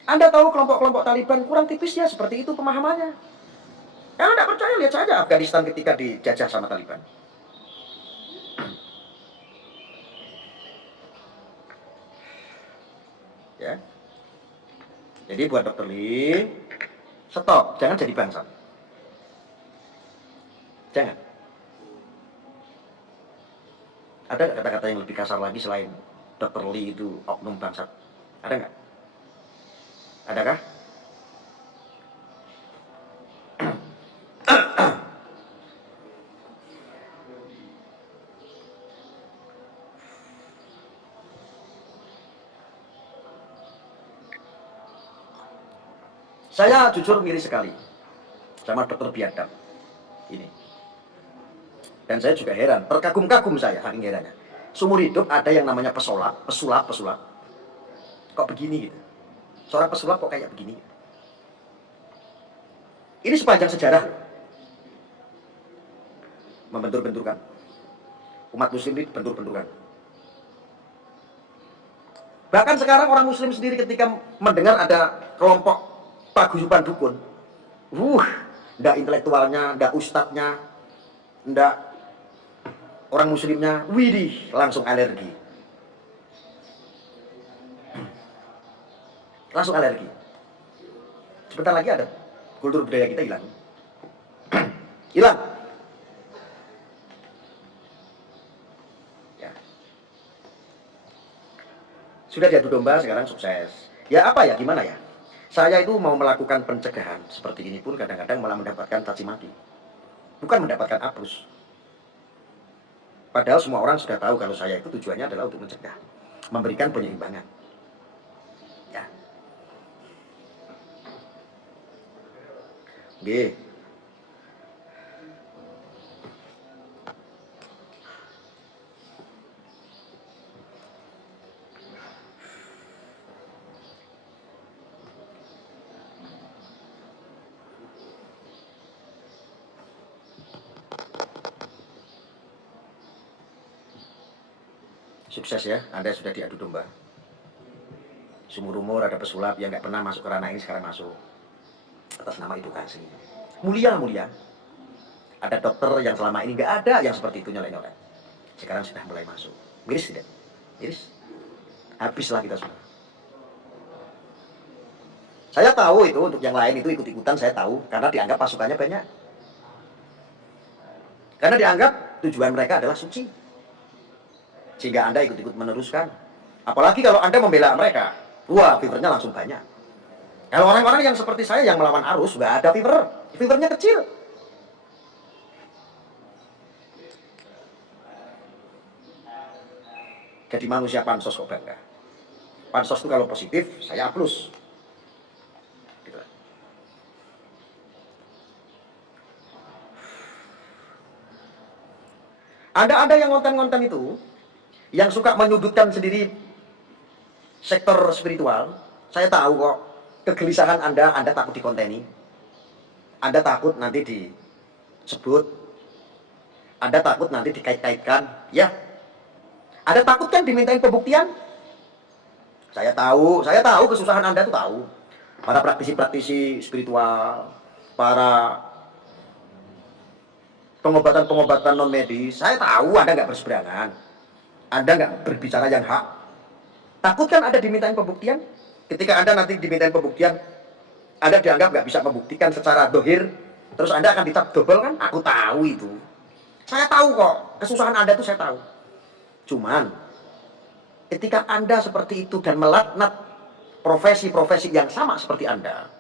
Anda tahu kelompok-kelompok Taliban kurang tipis ya seperti itu pemahamannya. Kalau tidak percaya lihat saja Afghanistan ketika dijajah sama Taliban. Ya. Jadi buat Dr. Lee, stop, jangan jadi bangsat. Jangan. Ada nggak kata-kata yang lebih kasar lagi selain Dr. Lee itu oknum bangsat? Ada nggak? Adakah? Saya jujur ngiri sekali sama Dr. Biadab ini. Dan saya juga heran, terkagum-kagum saya saking herannya. Seumur hidup ada yang namanya pesulap. Kok begini gitu? Seorang pesulap kok kayak begini? Ini sepanjang sejarah membentur-benturkan. Umat muslim ini bentur-benturkan. Bahkan sekarang orang muslim sendiri ketika mendengar ada kelompok paguyuban dukun, ndak intelektualnya, ndak ustadznya, ndak orang muslimnya, widih, langsung alergi. Langsung alergi. Sebentar lagi ada kultur budaya kita hilang. Hilang. Ya. Sudah diadu domba, sekarang sukses. Ya apa ya, gimana ya? Saya itu mau melakukan pencegahan seperti ini pun kadang-kadang malah mendapatkan caci maki. Bukan mendapatkan apus. Padahal semua orang sudah tahu kalau saya itu tujuannya adalah untuk mencegah. Memberikan penyeimbangan. Ya. Oke. Sukses ya, Anda sudah diadu domba. Sumur umur ada pesulap yang nggak pernah masuk ke ranah ini sekarang masuk. Atas nama edukasi. Mulia. Ada dokter yang selama ini nggak ada yang seperti itu nyolek-nyolek. Sekarang sudah mulai masuk. Miris tidak? Miris. Habislah kita semua. Saya tahu itu untuk yang lain itu ikut-ikutan, saya tahu karena dianggap pasukannya banyak. Karena dianggap tujuan mereka adalah suci. Sehingga Anda ikut-ikut meneruskan. Apalagi kalau Anda membela mereka, wah fevernya langsung banyak. Kalau orang-orang yang seperti saya yang melawan arus, nggak ada fever, fevernya kecil. Jadi manusia pansos kok bangga. Pansos itu kalau positif, saya plus. Gitu. Ada yang ngonten-ngonten itu, yang suka menyudutkan sendiri sektor spiritual. Saya tahu kok kegelisahan Anda takut dikonteni. Anda takut nanti disebut. Anda takut nanti dikait-kaitkan. Ya, Anda takut kan dimintain pembuktian? Saya tahu kesusahan Anda itu tahu. Para praktisi-praktisi spiritual, para pengobatan-pengobatan non medis, saya tahu Anda nggak berseberangan, Anda nggak berbicara yang hak. Takut kan Anda dimintain pembuktian? Ketika Anda nanti dimintain pembuktian, Anda dianggap nggak bisa membuktikan secara dohir, terus Anda akan dicap double kan? Aku tahu itu. Saya tahu kok, kesusahan Anda itu saya tahu. Cuman, ketika Anda seperti itu dan melaknat profesi-profesi yang sama seperti Anda,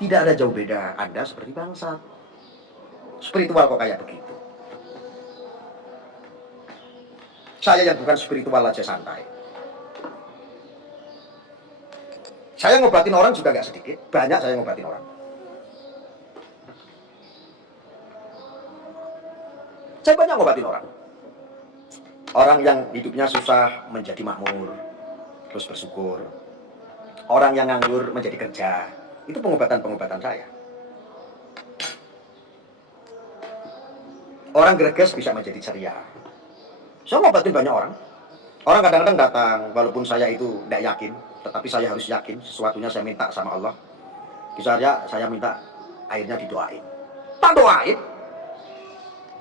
tidak ada jauh beda. Anda seperti bangsa. Spiritual kok kayak begitu. Saya yang bukan spiritual aja santai. Saya ngobatin orang juga gak sedikit. Banyak saya ngobatin orang. Saya banyak ngobatin orang. Orang yang hidupnya susah menjadi makmur, terus bersyukur. Orang yang nganggur menjadi kerja. Itu pengobatan-pengobatan saya. Orang greges bisa menjadi ceria. Saya ngobatin banyak orang. Orang kadang-kadang datang, walaupun saya itu tidak yakin, tetapi saya harus yakin sesuatunya saya minta sama Allah. Misalnya saya minta airnya didoain. Tak doain.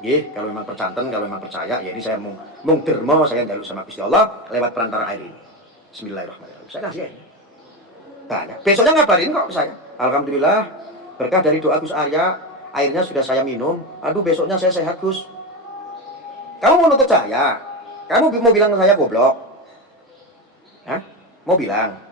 Kalau memang percanten, kalau memang percaya, ya ini saya mung derma, saya njaluk sama Gusti Allah lewat perantara air ini. Bismillahirrahmanirrahim. Saya kasih air. Banyak. Besoknya ngabarin kok saya. Alhamdulillah, berkah dari doa Gus Arya, airnya sudah saya minum. Aduh, besoknya saya sehat, Gus. Kamu mau nuntut saya? Kamu mau bilang saya goblok? Hah? Mau bilang?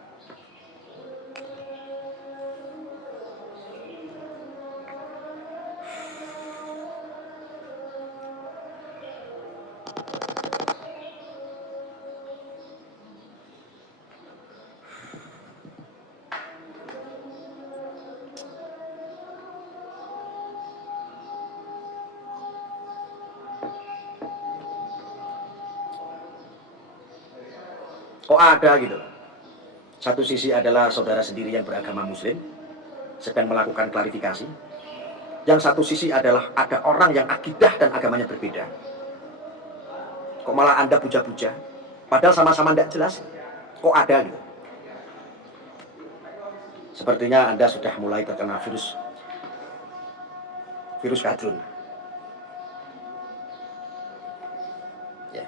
Kok ada gitu? Satu sisi adalah saudara sendiri yang beragama muslim sedang melakukan klarifikasi. Yang satu sisi adalah ada orang yang akidah dan agamanya berbeda. Kok malah Anda puja-puja? Padahal sama-sama tidak jelas. Kok ada gitu? Sepertinya Anda sudah mulai terkena virus kadrun. Ya.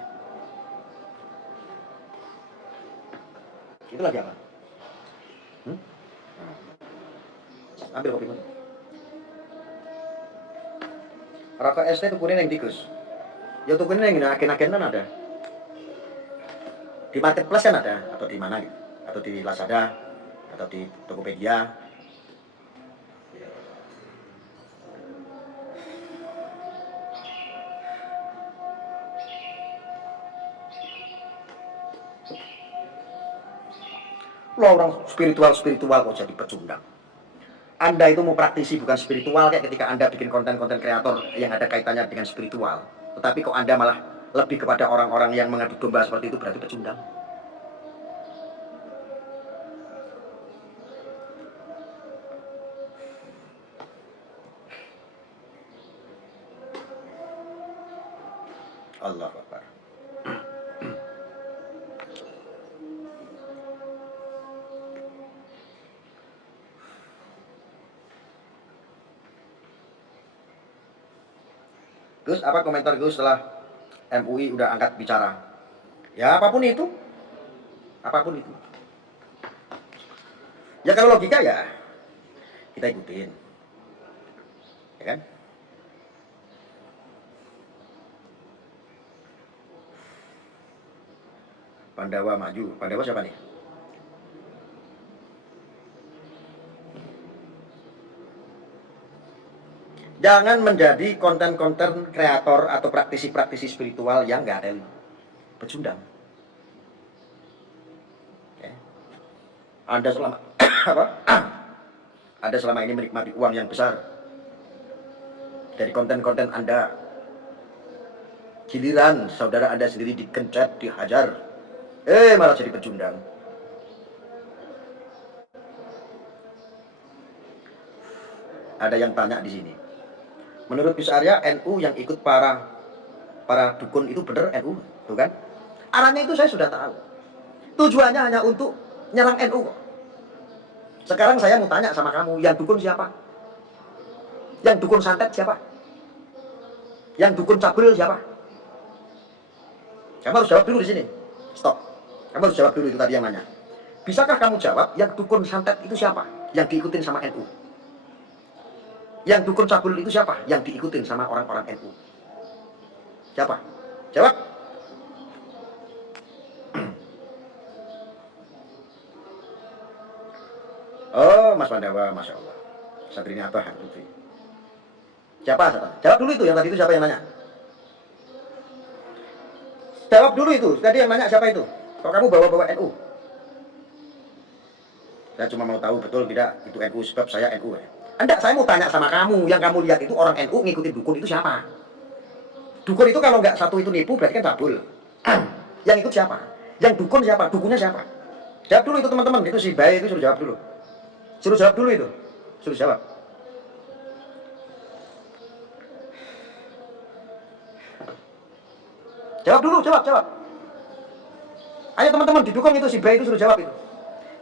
Itu lagi apa? Ambil kopi mana? Rokok ST tukunin yang tikus. Ya tukunin yang agen-agenan ada. Di marketplace kan ada, atau di mana gitu? Atau di Lazada, atau di Tokopedia. Lo orang spiritual kok jadi pecundang. Anda itu mau praktisi bukan spiritual kayak ketika Anda bikin konten-konten kreator yang ada kaitannya dengan spiritual. Tetapi kok Anda malah lebih kepada orang-orang yang mengadu domba seperti itu, berarti pecundang. Allah Akbar. Gus, apa komentar Gus setelah MUI udah angkat bicara? Ya apapun itu, apapun itu. Ya kalau logika ya kita ikutin, ya kan? Pandawa maju, Pandawa siapa nih? Jangan menjadi konten-konten kreator atau praktisi-praktisi spiritual yang nggak ada pecundang. Ya. Anda selama apa? Anda selama ini menikmati uang yang besar dari konten-konten Anda. Giliran saudara Anda sendiri dikencet, dihajar, malah jadi pecundang. Ada yang tanya di sini. Menurut Gus Arya, NU yang ikut para dukun itu benar NU, tuh kan? Arahnya itu saya sudah tahu. Tujuannya hanya untuk nyerang NU. Sekarang saya mau tanya sama kamu, yang dukun siapa? Yang dukun santet siapa? Yang dukun cabul siapa? Kamu harus jawab dulu di sini. Stop. Kamu harus jawab dulu itu tadi yang nanya. Bisakah kamu jawab yang dukun santet itu siapa? Yang diikutin sama NU. Yang dukun cabul itu siapa? Yang diikutin sama orang-orang NU. Siapa? Jawab. Oh, Mas Pandawa, Masya Allah. Satrini Abah, Putri. Siapa? Jawab dulu itu, yang tadi itu siapa yang nanya? Jawab dulu itu, tadi yang nanya siapa itu? Kok kamu bawa-bawa NU? Saya cuma mau tahu betul tidak itu NU sebab saya NU. Anda, saya mau tanya sama kamu, yang kamu lihat itu orang NU ngikutin dukun itu siapa? Dukun itu kalau nggak satu itu nipu berarti kan cabul. Yang ikut siapa? Yang dukun siapa? Dukunnya siapa? Jawab dulu itu teman-teman, itu si bayi itu suruh jawab dulu. Suruh jawab dulu itu. Suruh jawab. Jawab dulu, jawab. Ayo teman-teman, didukung itu si bayi itu suruh jawab itu.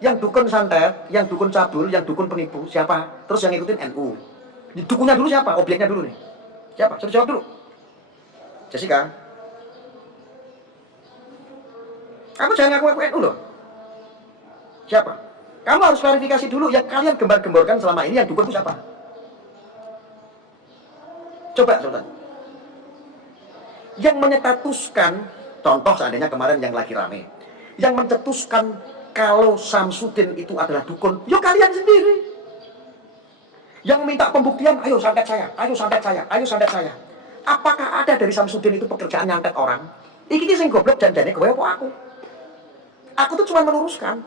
Yang dukun santet, yang dukun cabul, yang dukun penipu, siapa? Terus yang ngikutin NU. Dukunnya dulu siapa? Objeknya dulu nih. Siapa? Suruh jawab dulu. Jessica. Kamu jangan ngaku-ngaku NU loh. Siapa? Kamu harus klarifikasi dulu yang kalian gembar-gemborkan selama ini yang dukun itu siapa? Coba, saudara. Yang menyetatuskan, contoh seandainya kemarin yang lagi rame, yang mencetuskan kalau Samsudin itu adalah dukun, ya kalian sendiri. Yang minta pembuktian, ayo santet saya, ayo santet saya, ayo santet saya. Apakah ada dari Samsudin itu pekerjaan nyantet orang? Iki sing goblok janjane kowe apa aku? Aku tuh cuma meluruskan.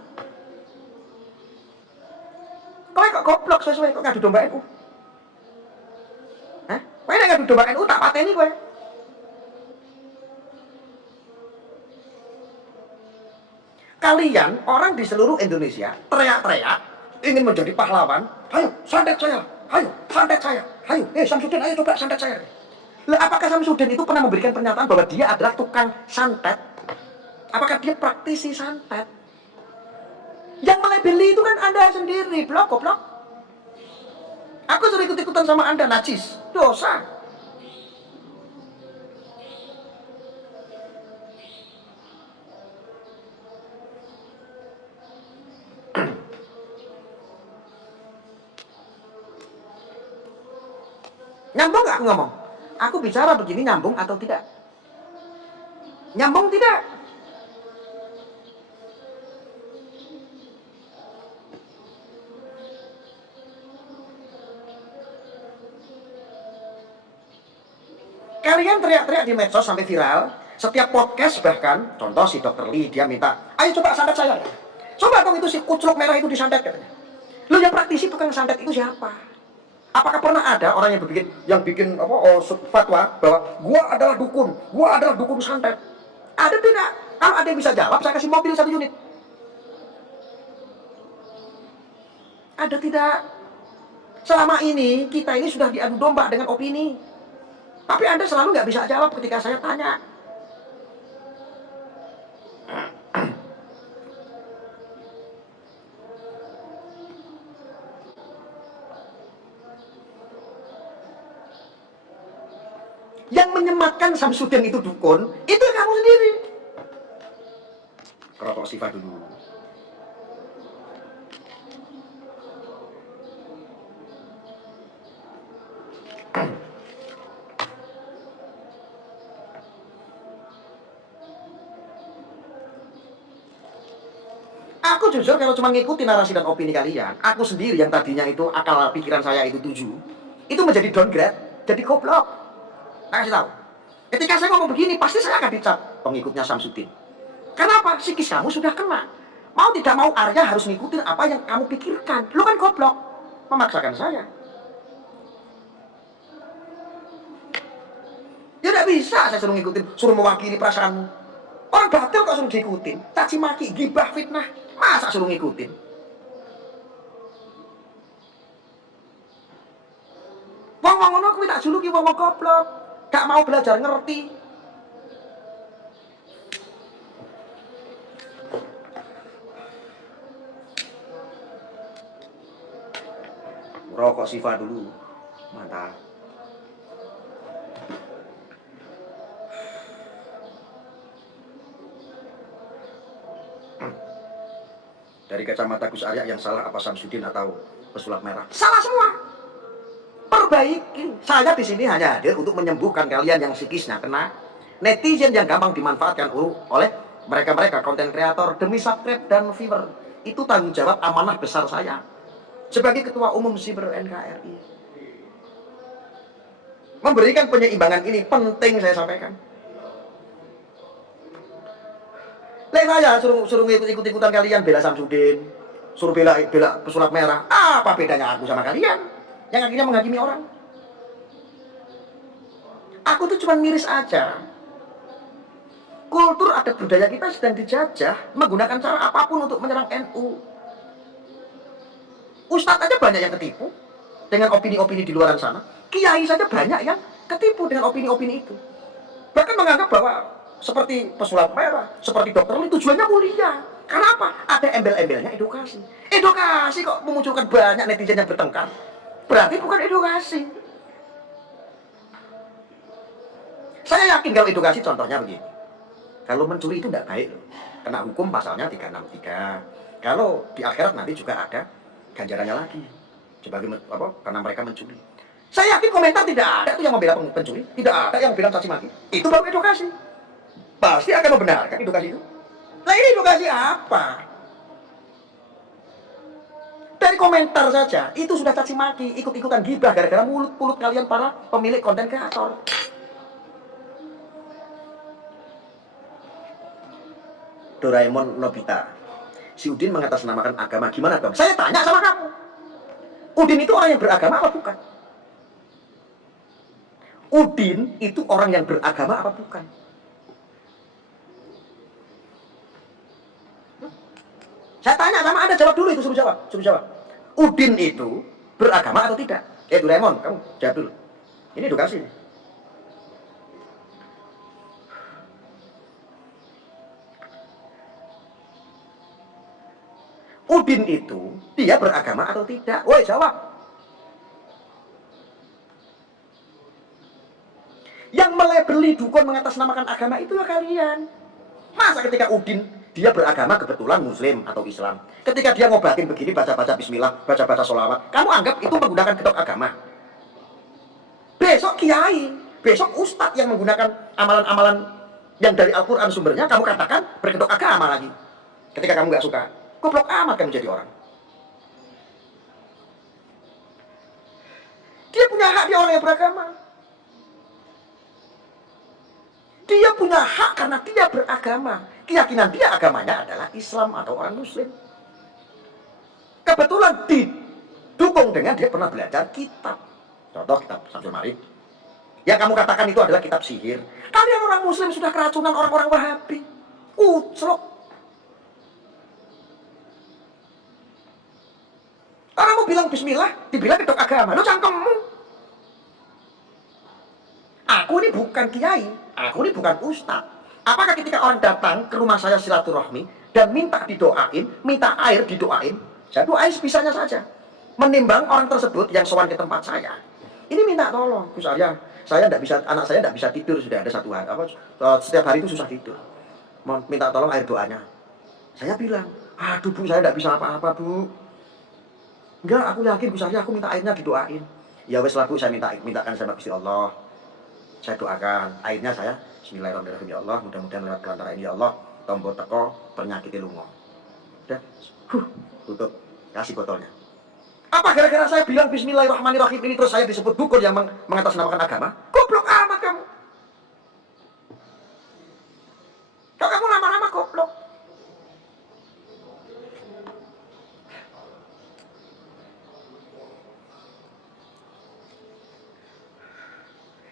Kowe kok goblok sesuai kok ngadu domba NU? Hah? Kowe nek ngadu domba NU tak pateni kowe. Kalian orang di seluruh Indonesia teriak-teriak ingin menjadi pahlawan. Ayo santet saya, ayo santet saya, ayo Samsudin ayo coba santet saya. Lah apakah Samsudin itu pernah memberikan pernyataan bahwa dia adalah tukang santet? Apakah dia praktisi santet? Yang melebeli itu kan Anda sendiri, goblok. Aku suruh ikut-ikutan sama Anda, najis, dosa. Nyambung gak aku ngomong? Aku bicara begini nyambung atau tidak? Nyambung tidak? Kalian teriak-teriak di medsos sampai viral. Setiap podcast bahkan, contoh si Dr. Lee, dia minta, ayo coba santet saya. Coba dong itu si kucluk merah itu disantet katanya. Lu yang praktisi tukang santet itu siapa? Apakah pernah ada orang yang bikin fatwa bahwa gua adalah dukun santet? Ada tidak? Kalau ada yang bisa jawab, saya kasih mobil 1 unit. Ada tidak? Selama ini kita ini sudah diadu domba dengan opini. Tapi Anda selalu nggak bisa jawab ketika saya tanya. Yang menyematkan Samsudin itu dukun, itu kamu sendiri. Rokok Siva dulu. Aku jujur kalau cuma ngikutin narasi dan opini kalian, aku sendiri yang tadinya itu akal pikiran saya itu 7, itu menjadi downgrade, jadi goblok. Nah, kasih tahu. Ketika saya ngomong begini, pasti saya akan dicap pengikutnya Samsudin. Kenapa? Psikis kamu sudah kena. Mau tidak mau Arya harus ngikutin apa yang kamu pikirkan. Lu kan goblok, memaksakan saya. Ya tidak bisa saya suruh ngikutin, suruh mewakili perasaanmu. Orang batil kok suruh diikutin, caci maki, gibah, fitnah. Masa suruh ngikutin? Wong-wong ngono kuwi tak juluki wong-wong goblok. Gak mau belajar ngerti. Rokok Siva dulu. Mantap. Dari kacamata Gus Arya yang salah apa Samsudin atau pesulap merah? Salah semua. Perbaiki. Saya di sini hanya hadir untuk menyembuhkan kalian yang psikisnya kena, netizen yang gampang dimanfaatkan oleh mereka-mereka konten kreator demi subscribe dan viewer. Itu tanggung jawab amanah besar saya sebagai Ketua Umum Siber NKRI. Memberikan penyeimbangan ini penting saya sampaikan. Saya suruh ikut-ikutan kalian bela Samsudin, suruh bela pesulap merah. Apa bedanya aku sama kalian yang akhirnya menghakimi orang? Aku tuh cuma miris aja. Kultur adat budaya kita sedang dijajah menggunakan cara apapun untuk menyerang NU. Ustadz aja banyak yang ketipu dengan opini-opini di luar sana. Kiai saja banyak yang ketipu dengan opini-opini itu. Bahkan menganggap bahwa seperti pesulap merah, seperti dokter ini tujuannya mulia. Karena apa? Ada embel-embelnya edukasi. Edukasi kok memunculkan banyak netizen yang bertengkar. Berarti bukan edukasi. Saya yakin kalau edukasi contohnya begini. Kalau mencuri itu tidak baik loh. Kena hukum pasalnya 363. Kalau di akhirat nanti juga ada ganjarannya lagi. Sebagai apa? Karena mereka mencuri. Saya yakin komentar tidak ada tuh yang membela pencuri, tidak ada yang bilang caci maki. Itu baru edukasi. Pasti akan membenarkan edukasi itu. Nah ini edukasi apa? Dari komentar saja, itu sudah caci maki, ikut-ikutan gibah gara-gara mulut-mulut kalian para pemilik konten kreator. Doraemon Nobita, si Udin mengatasnamakan agama, gimana dong? Saya tanya sama kamu, Udin itu orang yang beragama apa bukan? Udin itu orang yang beragama apa bukan? Saya tanya sama Anda, jawab dulu itu, suruh jawab. Udin itu beragama atau tidak? Doraemon, kamu jawab dulu. Ini edukasi. Udin itu, dia beragama atau tidak? Woi, jawab. Yang melebeli dukun mengatasnamakan agama itu ya kalian. Masa ketika Udin dia beragama kebetulan Muslim atau Islam, ketika dia ngobatin begini baca-baca bismillah, baca-baca sholawat, kamu anggap itu menggunakan kedok agama? Besok kiai, besok ustadz yang menggunakan amalan-amalan yang dari Al-Quran sumbernya, kamu katakan berkedok agama lagi. Ketika kamu nggak suka, goblok amat kamu jadi orang. Dia punya hak, dia orang yang beragama. Dia punya hak karena dia beragama. Keyakinan dia agamanya adalah Islam atau orang Muslim. Kebetulan didukung dengan dia pernah belajar kitab. Contoh kitab Syamsul Ma'arif. Yang kamu katakan itu adalah kitab sihir. Kalian orang Muslim sudah keracunan orang-orang Wahabi. Uclok. Orang mau bilang bismillah, dibilang kedok agama. Lu cangkemmu. Aku ini bukan kiai, aku ini bukan ustadz. Apakah ketika orang datang ke rumah saya silaturahmi dan minta didoain, minta air didoain, saya doain sebisanya saja. Menimbang orang tersebut yang sowan ke tempat saya, ini minta tolong, Gus Arya, saya tidak bisa, anak saya tidak bisa tidur sudah ada 1 hari, setiap hari itu susah tidur. Mau minta tolong air doanya. Saya bilang, aduh Bu, saya tidak bisa apa-apa Bu. Enggak, aku yakin Bu Sari, aku minta airnya didoain. Ya wes lah Bu, saya mintakan sama Gusti Allah. Saya doakan, airnya saya bismillahirrahmanirrahim ya Allah, mudah-mudahan lewat pelantara ini ya Allah, tombol teko penyakit lungo. Udah, tutup, kasih botolnya. Apa gara-gara saya bilang bismillahirrahmanirrahim ini terus saya disebut dukun yang mengatasnamakan agama? Goblok amat kamu. Kok kamu lama-lama goblok?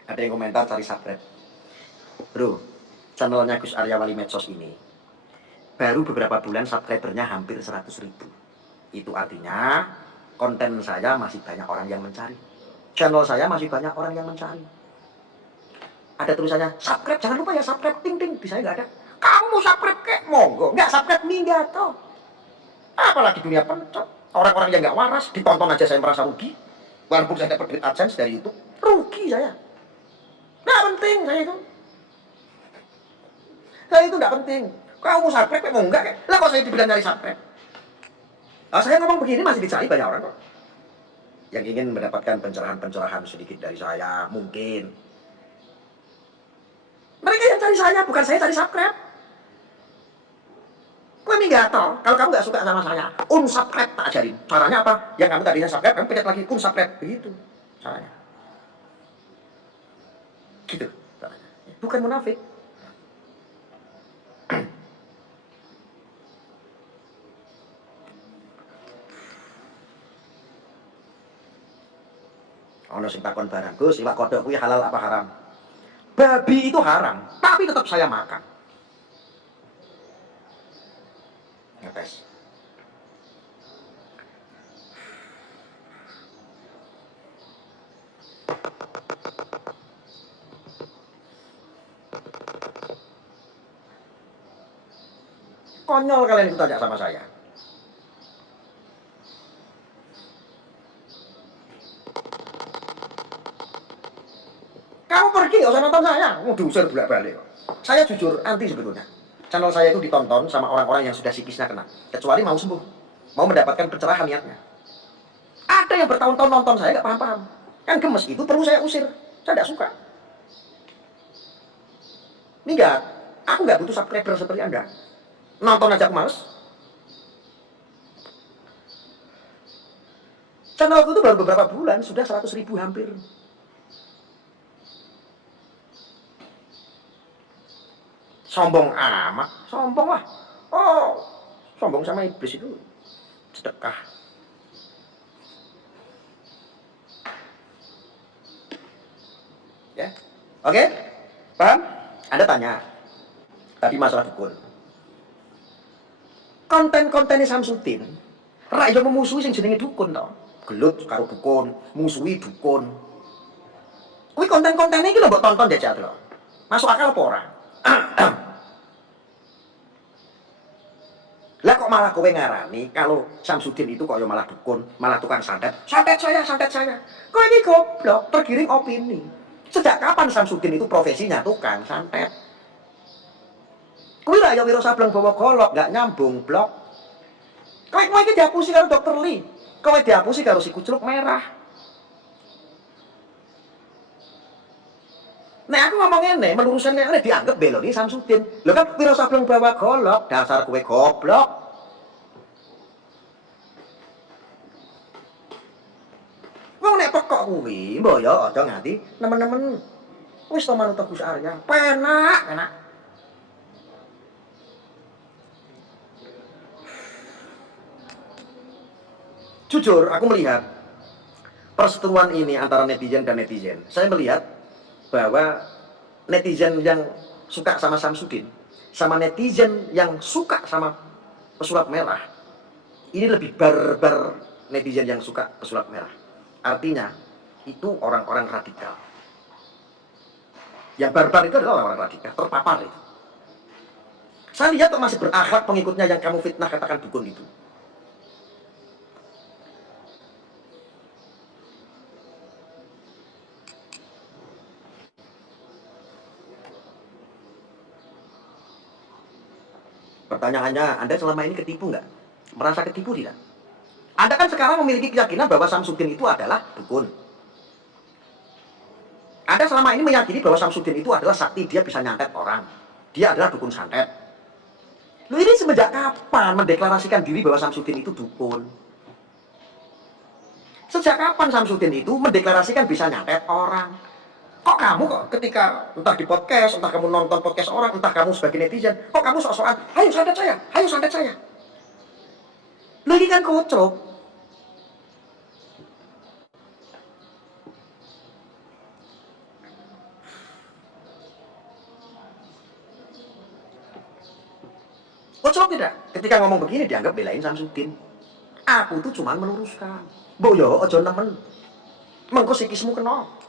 Ada yang komentar cari subscribe. Bro, channelnya Gus Arya Wali Medsos ini baru beberapa bulan subscribernya hampir 100.000. Itu artinya konten saya masih banyak orang yang mencari. Channel saya masih banyak orang yang mencari. Ada tulisannya, subscribe, jangan lupa ya subscribe, ting ting. Di saya nggak ada. Kamu mau subscribe kek, monggo. Nggak subscribe, minggat toh. Apalagi dunia pencet. Orang-orang yang nggak waras, ditonton aja saya merasa rugi. Walaupun saya dapat duit AdSense dari YouTube, rugi saya. Nggak penting saya itu. Saya itu nggak penting. Kamu mau subscribe kek, mau nggak kek. Lah kok saya dibilang nyari subscribe? Nah, saya ngomong begini masih dicari banyak orang kok. Yang ingin mendapatkan pencerahan-pencerahan sedikit dari saya, mungkin. Mereka yang cari saya, bukan saya cari subscribe. Gue minggat toh, kalau kamu nggak suka sama saya, unsubscribe tak ajarin. Caranya apa? Yang kamu tadinya subscribe, kamu pencet lagi unsubscribe. Begitu caranya. Gitu caranya. Bukan munafik. Ono sing takon barang, Gus, iwak kodok kuwi halal apa haram? Babi itu haram, tapi tetap saya makan. Ngetes. Konyol kalian itu tanya sama saya. Kamu pergi, gak usah nonton saya. Mau diusir bolak-balik. Saya jujur anti sebetulnya. Channel saya itu ditonton sama orang-orang yang sudah psikisnya kena. Kecuali mau sembuh. Mau mendapatkan pencerahan niatnya. Ada yang bertahun-tahun nonton saya gak paham-paham. Kan gemes, itu perlu saya usir. Saya gak suka. Enggak. Aku gak butuh subscriber seperti Anda. Nonton aja aku males. Channel aku itu baru beberapa bulan, sudah 100.000 hampir. Sombong amat, sombong lah. Oh, sombong sama iblis itu sedekah. Ya, oke, paham? Anda tanya tadi masalah dukun. Konten-kontennya Samsudin, rakyat memusuhi yang jenenge dukun toh. Gelut karo dukun, musuhi dukun. Kuwi konten-kontennya iki lho mbok tonton jajal lho. Masuk akal apa ora? Lah kok malah kowe ngarani kalau Samsudin itu kok ya malah dukun, malah tukang santet. Santet saya, santet saya. Kowe ini goblok, tergiring opini. Sejak kapan Samsudin itu profesinya tukang santet? Kowe ra ya Wiro Sableng bawa golok, gak nyambung blok. Kowe iki dihapusi karo Dokter Lee. Kowe dihapusi karo si Kucluk Merah. Nek aku ngomong ngene, meluruskan ngene dianggap beloni Samsudin. Lho kan Wiro Sableng bawa golok, dasar kowe goblok. Wong nek pekok kuwi, mbok ya aja nganti nemen-nemen. Wis to manut Gus Arya, penak, enak. Jujur, aku melihat perseteruan ini antara netizen dan netizen. Saya melihat bahwa netizen yang suka sama Samsudin sama netizen yang suka sama pesulap merah ini lebih barbar netizen yang suka pesulap merah. Artinya itu orang-orang radikal. Yang barbar itu adalah orang-orang radikal, terpapar itu. Saya lihat kok masih berakhlak pengikutnya yang kamu fitnah katakan dukun itu. Pertanyaannya, Anda selama ini ketipu nggak? Merasa ketipu tidak? Anda kan sekarang memiliki keyakinan bahwa Samsudin itu adalah dukun. Anda selama ini meyakini bahwa Samsudin itu adalah sakti, dia bisa nyantet orang. Dia adalah dukun santet. Lu ini semenjak kapan mendeklarasikan diri bahwa Samsudin itu dukun? Sejak kapan Samsudin itu mendeklarasikan bisa nyantet orang? Kok kamu kok ketika entah di podcast, entah kamu nonton podcast orang, entah kamu sebagai netizen, kok kamu sok-sokan, ayo santet saya, ayo santet saya. Lu ini kan kocok. Kocok tidak? Ketika ngomong begini dianggap belain Samsudin. Aku tuh cuma meluruskan. Mbok yo aja nemen. Mengko sikismu kena.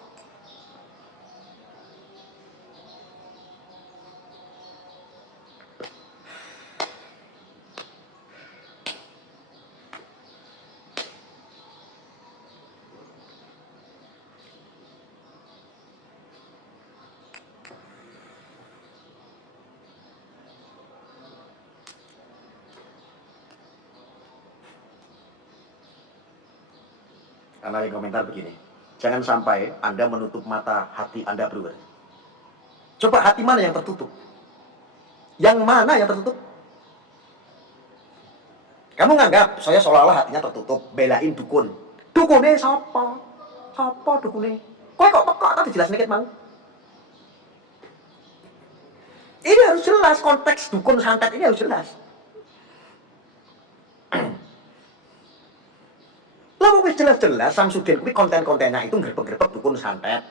Karena yang komentar begini, jangan sampai Anda menutup mata hati Anda, bro. Coba hati mana yang tertutup? Yang mana yang tertutup? Kamu nganggap saya seolah-olah hatinya tertutup, belain dukun. Dukune sapa? Sapa dukune? Kowe kok pekok tadi jelas dikit mau. Ini harus jelas, konteks dukun santet ini harus jelas. Lah wis jelas-jelas Samsudin kuwi konten-kontennya itu ngrebek-ngrebek dukun santet.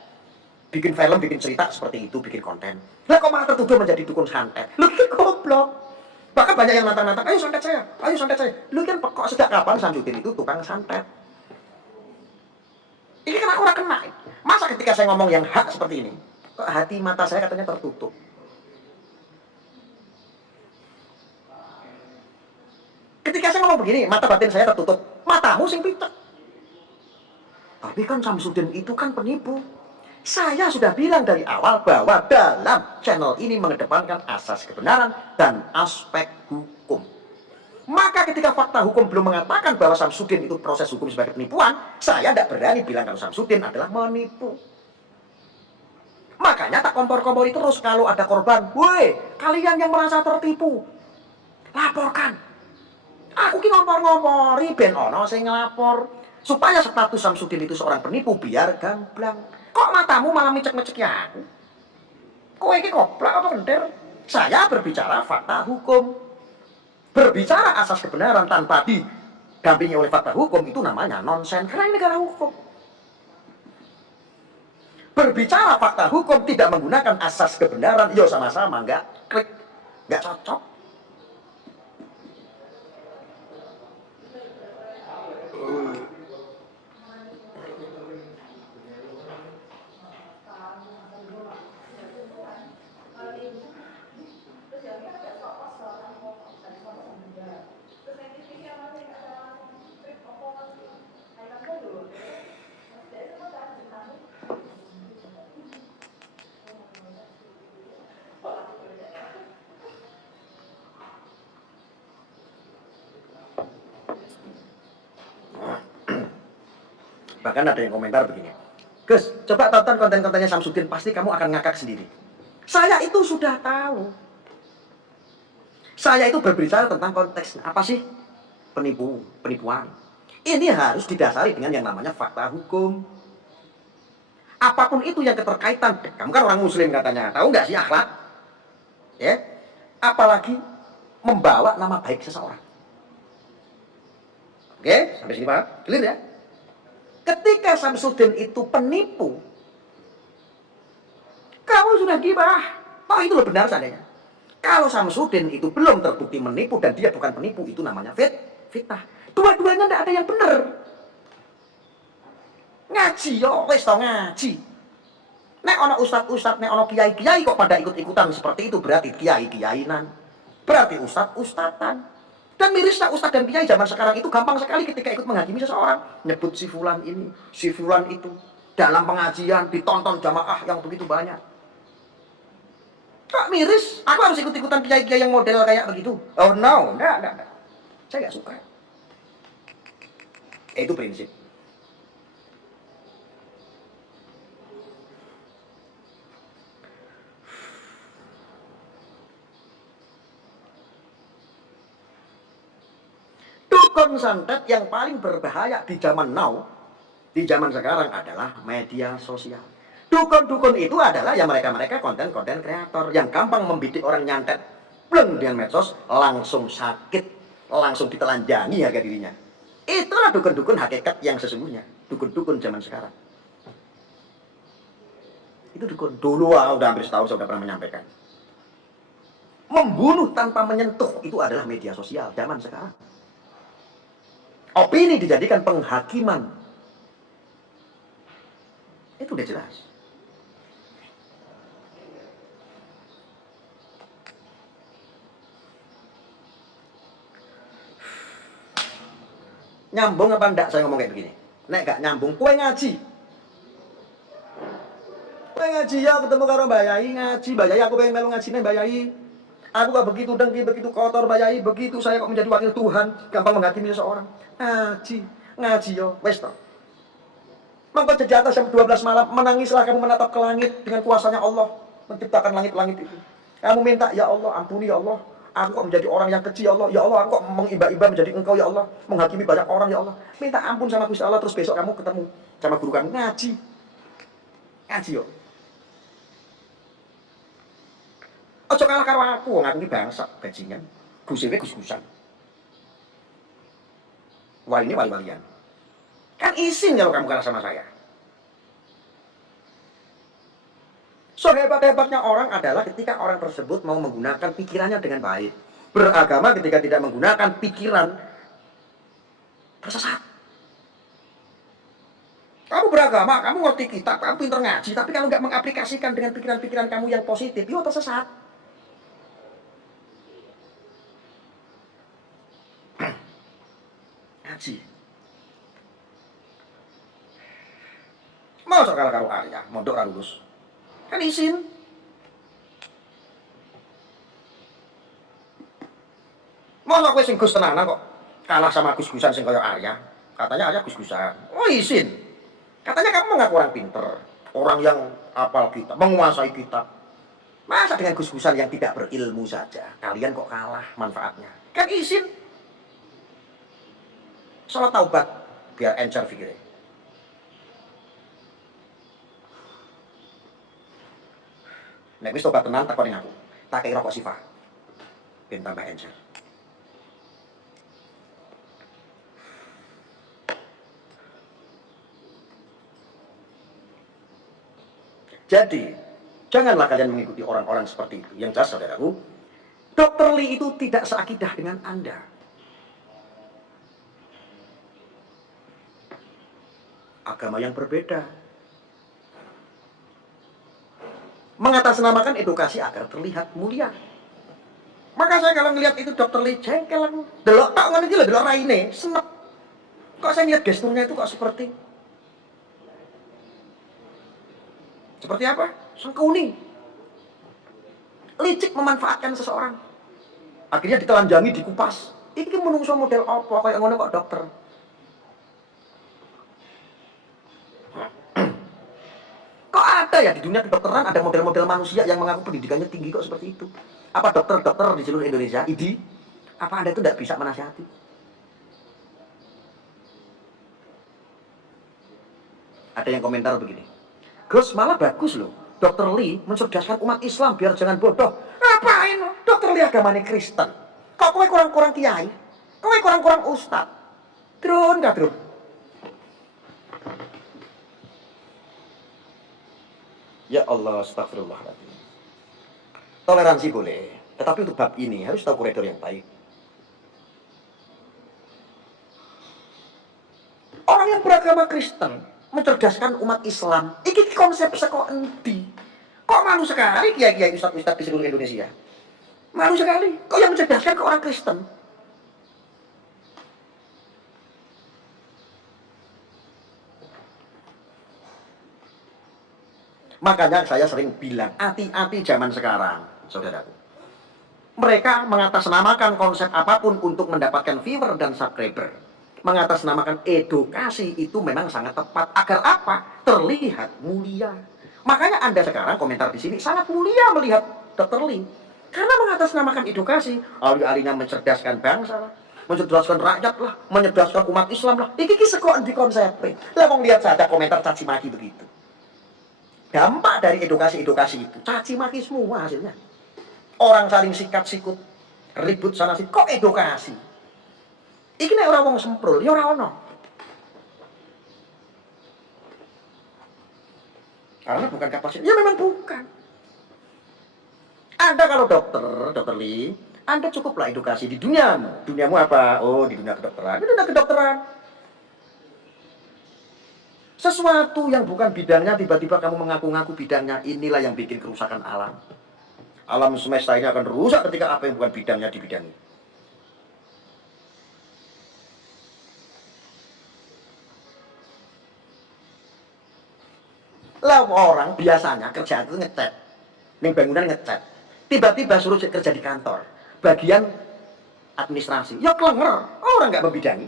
Bikin film, bikin cerita seperti itu, bikin konten. Lah kok malah tertuduh menjadi dukun santet? Lu kan goblok. Bahkan banyak yang nantang-nantang, ayo santet saya, ayo santet saya. Lu kan pekok sejak kapan Samsudin itu tukang santet? Ini kan aku ora kena. Masa ketika saya ngomong yang hak seperti ini, kok hati mata saya katanya tertutup? Ketika saya ngomong begini, mata batin saya tertutup. Matamu sing pitek. Tapi kan Samsudin itu kan penipu. Saya sudah bilang dari awal bahwa dalam channel ini mengedepankan asas kebenaran dan aspek hukum. Maka ketika fakta hukum belum mengatakan bahwa Samsudin itu proses hukum sebagai penipuan, saya tidak berani bilang kalau Samsudin adalah menipu. Makanya tak kompor-kompori terus kalau ada korban. Woi, kalian yang merasa tertipu, laporkan. Aku ki ngompor-ngompori ben ono sing ngelapor. Supaya status Samsudin itu seorang penipu biar gamblang. Kok matamu malah mecek-mecek ya aku? Kowe iki koplak apa gender? Saya berbicara fakta hukum. Berbicara asas kebenaran tanpa didampingi oleh fakta hukum itu namanya nonsen. Karena ini negara hukum. Berbicara fakta hukum tidak menggunakan asas kebenaran, yo sama-sama nggak klik, nggak cocok. Bahkan ada yang komentar begini, Gus, coba tonton konten-kontennya Samsudin, pasti kamu akan ngakak sendiri. Saya itu sudah tahu. Saya itu berbicara tentang konteks apa sih penipuan. Ini harus didasari dengan yang namanya fakta hukum. Apapun itu yang keterkaitan, kamu kan orang muslim katanya, tahu nggak sih akhlak? Ya, apalagi membawa nama baik seseorang. Oke, sampai sini Pak, clear ya? Ketika Samsudin itu penipu, kamu sudah gibah. Oh itu loh benar seandainya. Kalau Samsudin itu belum terbukti menipu dan dia bukan penipu, itu namanya fitnah. Dua-duanya tidak ada yang benar. Ngaji yo, wes tau ngaji. Nek ono ustad-ustad, nek ono kiai-kiai kok pada ikut-ikutan seperti itu, berarti kiai-kiainan. Berarti ustad-ustadan. Dan mirisnya ustadz dan kiai zaman sekarang itu gampang sekali ketika ikut menghakimi seseorang. Nyebut si fulan ini, si fulan itu. Dalam pengajian ditonton jamaah yang begitu banyak. Kok miris? Aku harus ikut-ikutan kiai-kiai yang model kayak begitu? Oh no, enggak. Saya enggak suka. Itu prinsip. Dukun santet yang paling berbahaya di zaman now, di zaman sekarang adalah media sosial. Dukun-dukun itu adalah ya mereka-mereka konten-konten kreator yang gampang membidik orang nyantet. Bleng dengan medsos, langsung sakit, langsung ditelanjangi harga dirinya. Itulah dukun-dukun hakikat yang sesungguhnya. Dukun-dukun zaman sekarang. Itu dukun. Dulu udah hampir setahun saya udah pernah menyampaikan. Membunuh tanpa menyentuh itu adalah media sosial zaman sekarang. Opini dijadikan penghakiman. Itu udah jelas. Nyambung apa enggak saya ngomong kayak begini? Nek gak nyambung, kue ngaji. Kue ngaji ya ketemu karo Mbak Yai ngaji. Mbak Yai aku pengen melu ngaji nih Mbak Yai. Aku kok begitu dengki, begitu kotor Mbak Yai. Begitu saya kok menjadi wakil Tuhan. Gampang menghakimi seseorang. Ngaji yo. Wes toh. Maka di atas jam 12 malam menangislah kamu menatap ke langit dengan kuasanya Allah menciptakan langit-langit itu. Kamu minta ya Allah ampuni ya Allah. Aku kok menjadi orang yang kecil ya Allah. Ya Allah aku kok mengimba-imba menjadi engkau ya Allah. Menghakimi banyak orang ya Allah. Minta ampun sama Gusti Allah terus besok kamu ketemu sama guru kamu ngaji. Ngaji yo. Ojo kalah karo aku, ngaku iki bangsa bajingan. Gusiwe gus-gusan. Wah ini wali-walian. Kan izin kalau kamu kalah sama saya. Sehebat-hebatnya orang adalah ketika orang tersebut mau menggunakan pikirannya dengan baik. Beragama ketika tidak menggunakan pikiran, tersesat. Kamu beragama, kamu ngerti kitab, kamu pintar ngaji, tapi kalau nggak mengaplikasikan dengan pikiran-pikiran kamu yang positif, yo tersesat. Ngaji. Mau sekali karo Arya, mondok ra lulus. Kan izin. Mau kowe sing Gus tenanan kok kalah sama Gus-Gusan sing kaya Arya. Katanya Arya Gus-Gusan. Oh izin. Katanya kamu mengaku orang pinter, orang yang hafal kitab, menguasai kitab. Masa dengan Gus-Gusan yang tidak berilmu saja, kalian kok kalah manfaatnya? Kan izin. Salah taubat biar encer pikirnya. Nek wis tobat tenan takoni aku. Tak kei rokok Sifa. Ben tambah encer. Jadi, janganlah kalian mengikuti orang-orang seperti itu. Yang jelas saudaraku, Dr. Lee itu tidak seakidah dengan Anda. Agama yang berbeda. Mengatasnamakan edukasi agar terlihat mulia. Maka saya kalau ngelihat itu Dr. Lee jengkel aku. Delok tak ngono iki lho, delok raine, senep. Kok saya lihat gesturnya itu kok seperti apa? Sengkuni. Licik memanfaatkan seseorang. Akhirnya ditelanjangi, dikupas. Iki menungso model apa kayak ngono kok dokter. Kok ada ya di dunia kedokteran ada model-model manusia yang mengaku pendidikannya tinggi kok seperti itu? Apa dokter-dokter di seluruh Indonesia, ID, apa Anda itu tidak bisa menasihati? Ada yang komentar begini, Gus malah bagus loh, Dr. Lee mencerdaskan umat Islam biar jangan bodoh. Ngapain lo? Dr. Lee agamanya Kristen. Kok kowe kurang-kurang kiai? Kowe kurang-kurang ustad? Drun gak drun? Ya Allah, astagfirullahaladzim. Toleransi boleh, tetapi untuk bab ini harus tahu koridor yang baik. Orang yang beragama Kristen mencerdaskan umat Islam, ini konsep seko endi? Kok malu sekali kiai-kiai ustadz-ustadz di seluruh Indonesia? Malu sekali. Kok yang mencerdaskan ke orang Kristen? Makanya saya sering bilang, hati-hati zaman sekarang. saudaraku. Mereka mengatasnamakan konsep apapun untuk mendapatkan viewer dan subscriber. Mengatasnamakan edukasi itu memang sangat tepat. Agar apa? Terlihat mulia. Makanya Anda sekarang komentar di sini sangat mulia melihat Dr. Lee. Karena mengatasnamakan edukasi, alih-alihnya mencerdaskan bangsa lah, mencerdaskan rakyat lah, mencerdaskan umat Islam lah. Iki sekok di konsepnya. Lah wong lihat saja komentar caci maki begitu. Dampak dari edukasi-edukasi itu, caci maki semua hasilnya. Orang saling sikat sikut, ribut sana sini. Kok edukasi? Iki nek ora wong semprul, ya ora ono. Karena bukan kapasitas. Ya memang bukan. Anda kalau dokter Lee, Anda cukuplah edukasi di duniamu. Duniamu apa? Oh, di dunia kedokteran. Di dunia kedokteran. Sesuatu yang bukan bidangnya, tiba-tiba kamu mengaku-ngaku bidangnya, inilah yang bikin kerusakan alam. Alam semesta ini akan rusak ketika apa yang bukan bidangnya dibidangi. Lah orang biasanya kerja itu ngecat, ning bangunan ngecat. Tiba-tiba suruh kerja di kantor, bagian administrasi. Ya klenger, orang nggak membidangi.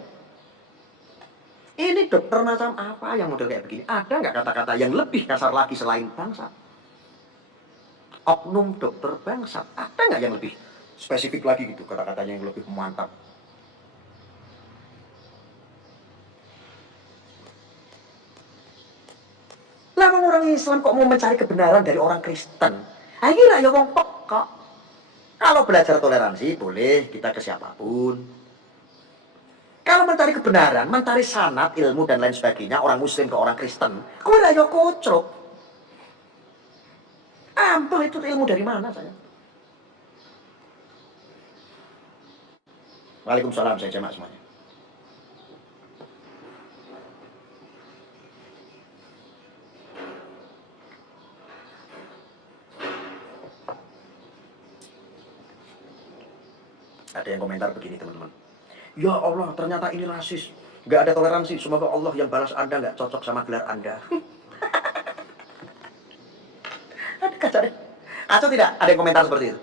Ini dokter macam apa yang model kayak begini? Ada nggak kata-kata yang lebih kasar lagi selain bangsa? Oknum dokter bangsat. Ada nggak yang lebih spesifik lagi gitu kata-katanya yang lebih mantap? Lah orang Islam kok mau mencari kebenaran dari orang Kristen? Akhirnya ya wong kok. Kalau belajar toleransi boleh kita ke siapapun. Kalau mencari kebenaran, mencari sanad, ilmu dan lain sebagainya, orang Muslim ke orang Kristen, kowe ra yo kocrok. Ampuh itu ilmu dari mana saya? Waalaikumsalam saya jemaah semuanya. Ada yang komentar begini teman-teman. Ya Allah, ternyata ini rasis. Gak ada toleransi. Semoga Allah yang balas Anda gak cocok sama gelar Anda. Kacau deh. Kacau tidak? Ada yang komentar seperti itu?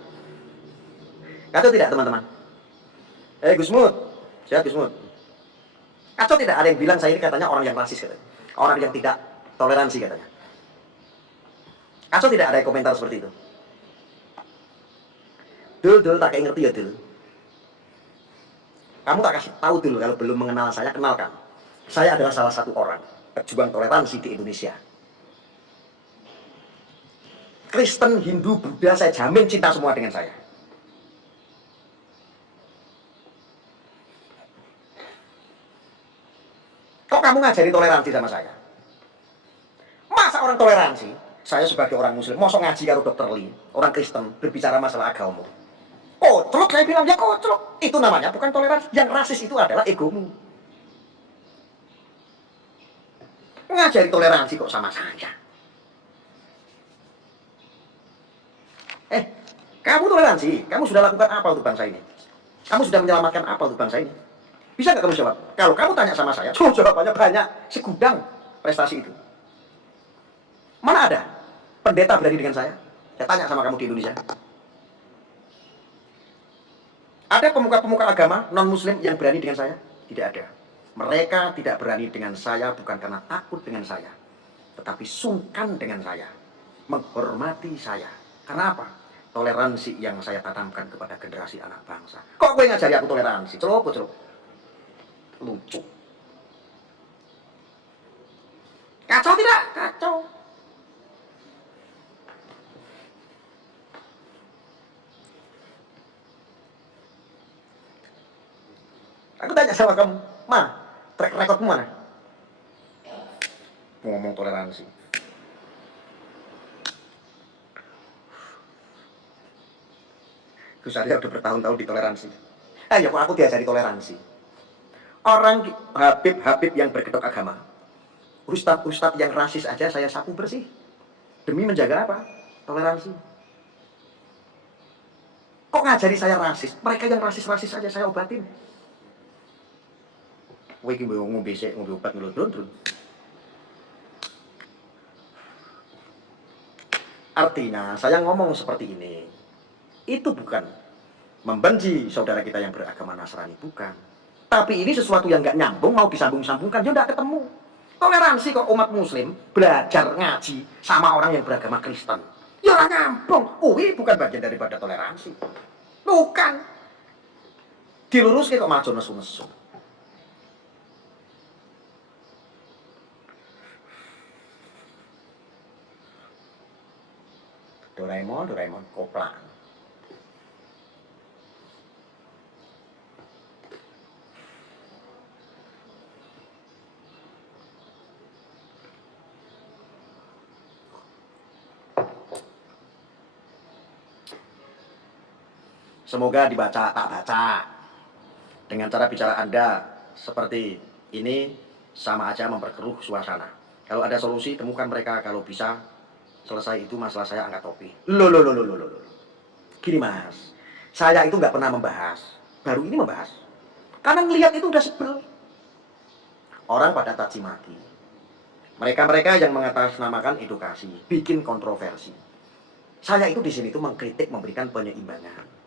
Kacau tidak teman-teman? Gusmud. Sehat Gusmud. Kacau tidak? Ada yang bilang saya ini katanya orang yang rasis katanya. Orang yang tidak toleransi katanya. Kacau tidak ada yang komentar seperti itu? Dul, tak kayak ngerti ya Dul. Kamu tak kasih tahu dulu kalau belum mengenal saya, kenalkan. Saya adalah salah satu orang pejuang toleransi di Indonesia. Kristen, Hindu, Buddha, saya jamin cinta semua dengan saya. Kok kamu ngajari toleransi sama saya? Masa orang toleransi? Saya sebagai orang Muslim, mosok ngaji karo Dr. Lee, orang Kristen, berbicara masalah agama. Kocrok, saya bilang, ya kocrok. Itu namanya bukan toleransi. Yang rasis itu adalah egomu. Ngajari toleransi kok sama saya. Kamu toleransi? Kamu sudah lakukan apa untuk bangsa ini? Kamu sudah menyelamatkan apa untuk bangsa ini? Bisa nggak kamu jawab? Kalau kamu tanya sama saya, jawabannya banyak. Segudang prestasi itu. Mana ada pendeta berani dengan saya? Saya tanya sama kamu di Indonesia. Ada pemuka-pemuka agama non-muslim yang berani dengan saya? Tidak ada. Mereka tidak berani dengan saya bukan karena takut dengan saya, tetapi sungkan dengan saya, menghormati saya. Karena apa? Toleransi yang saya tanamkan kepada generasi anak bangsa. Kok gue ngajari aku toleransi? Celok. Lucu. Kacau tidak? Kacau. Aku tanya sama kamu, mana? Track recordmu mana? Ngomong toleransi. Gus Arya udah bertahun-tahun di toleransi. Ya kok aku diajari toleransi. Orang Habib yang berkedok agama, ustadz yang rasis aja saya sapu bersih. Demi menjaga apa? Toleransi. Kok ngajari saya rasis? Mereka yang rasis-rasis aja saya obatin. Kowe iki ngombe obat ngelondron. Artinya saya ngomong seperti ini Itu bukan membenci saudara kita yang beragama Nasrani, bukan. Tapi ini sesuatu yang nggak nyambung, mau disambung-sambungkan, ya nggak ketemu. Toleransi kok umat muslim belajar ngaji sama orang yang beragama Kristen. Ya nggak nyambung. Bukan bagian daripada toleransi. Bukan. Diluruskan kok maju nesu-nesu. Doraemon, koplang. Semoga dibaca, tak baca. Dengan cara bicara Anda seperti ini sama aja memperkeruh suasana. Kalau ada solusi, temukan mereka. Kalau bisa, selesai itu masalah saya angkat topi. Loh. Gini mas, saya itu nggak pernah membahas. Baru ini membahas. Karena ngelihat itu udah sebel. Orang pada caci maki. Mereka-mereka yang mengatasnamakan edukasi, bikin kontroversi. Saya itu di sini tuh mengkritik, memberikan penyeimbangan.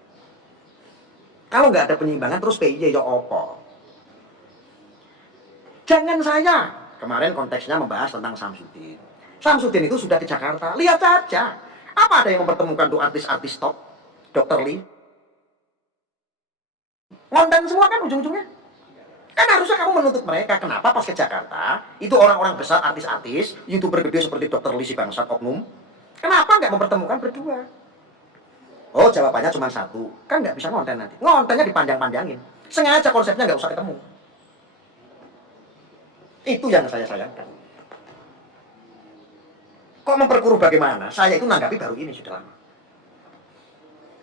Kalau nggak ada penyeimbangan terus PIY ya opo. Jangan saya. Kemarin konteksnya membahas tentang Samsudin. Samsudin itu sudah di Jakarta. Lihat saja. Apa ada yang mempertemukan tuh artis-artis top? Dr. Lee. Ngonten semua kan ujung-ujungnya. Kan harusnya kamu menuntut mereka. Kenapa pas ke Jakarta, itu orang-orang besar, artis-artis, YouTuber gede seperti Dr. Lee si bangsat oknum. Kenapa nggak mempertemukan berdua? Oh, jawabannya cuma satu. Kan nggak bisa ngonten nanti. Ngontennya dipanjang-panjangin. Sengaja konsepnya nggak usah ketemu. Itu yang saya sayangkan. Kok memperkuruh bagaimana? Saya itu nanggapi baru ini sudah lama.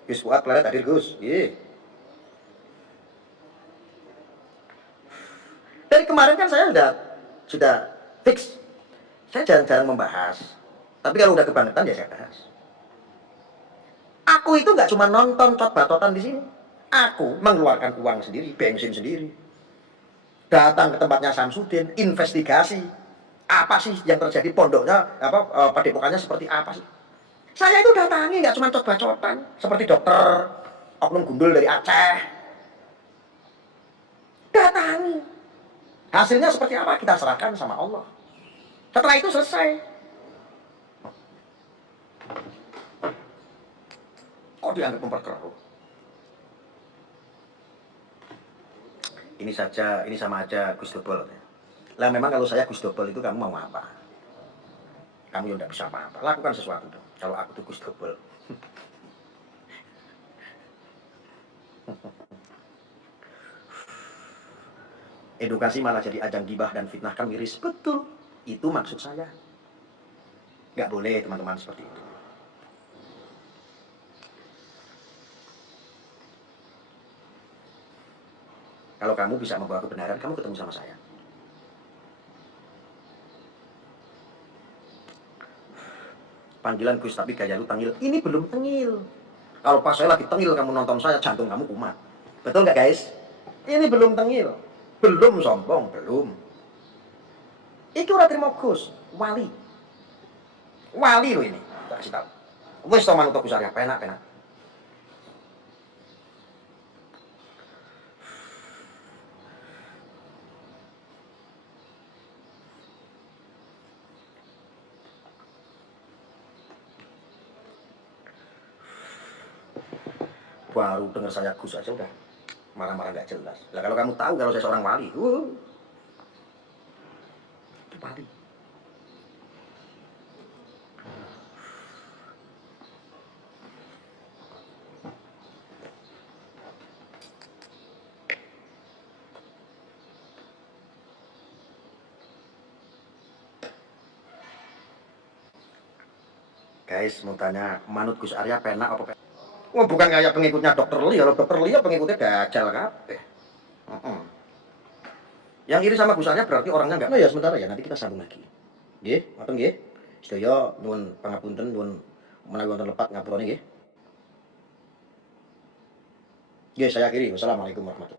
Gus Fuad Planet hadir Gus. Dari kemarin kan saya sudah fix. Saya jarang-jarang membahas. Tapi kalau udah kebangetan ya saya bahas. Aku itu nggak cuma nonton cot-batotan di sini. Aku mengeluarkan uang sendiri, bensin sendiri. Datang ke tempatnya Samsudin, investigasi. Apa sih yang terjadi pondoknya, padepokannya seperti apa sih? Saya itu datangi nggak cuma cot-bacotan, seperti dokter oknum gundul dari Aceh. Datangi. Hasilnya seperti apa kita serahkan sama Allah. Setelah itu selesai. Kok dianggap memperkeruh? Ini sama aja Gus Dobel. Lah memang kalau saya Gus Dobel itu kamu mau apa? Kamu yang tidak bisa apa-apa. Lakukan sesuatu dong. Kalau aku tuh Gus Dobel. Edukasi malah jadi ajang gibah dan fitnah kan miris. Betul. Itu maksud saya. Nggak boleh teman-teman seperti itu. Kalau kamu bisa membawa kebenaran, kamu ketemu sama saya. Panggilan Gus, tapi gaya lu tengil. Ini belum tengil. Kalau pas saya lagi tengil, kamu nonton saya, jantung kamu kumat. Betul nggak guys? Ini belum tengil. Belum sombong, belum. Iki udah terima Gus, wali. Wali lo ini, tak kasih tahu. Wes toman untuk Gus Arya, penak. Baru dengar saya Gus aja udah marah-marah nggak jelas. Lah kalau kamu tahu kalau saya seorang wali, itu wali. Guys, mau tanya, manut Gus Arya penak apa penak? Wah, bukan kayak pengikutnya Dokter Lee. Kalau Dokter Lee pengikutnya dajal kabeh. Yang iri sama Gus Arya berarti orangnya enggak. Nah ya sementara ya, nanti kita sambung lagi. Nggih, ngoten nggih. Sedaya nuwun pangapunten, nuwun menawi wonten lepat ngapura nggih. Nggih, saya akhiri. Wassalamualaikum warahmatullahi wabarakatuh.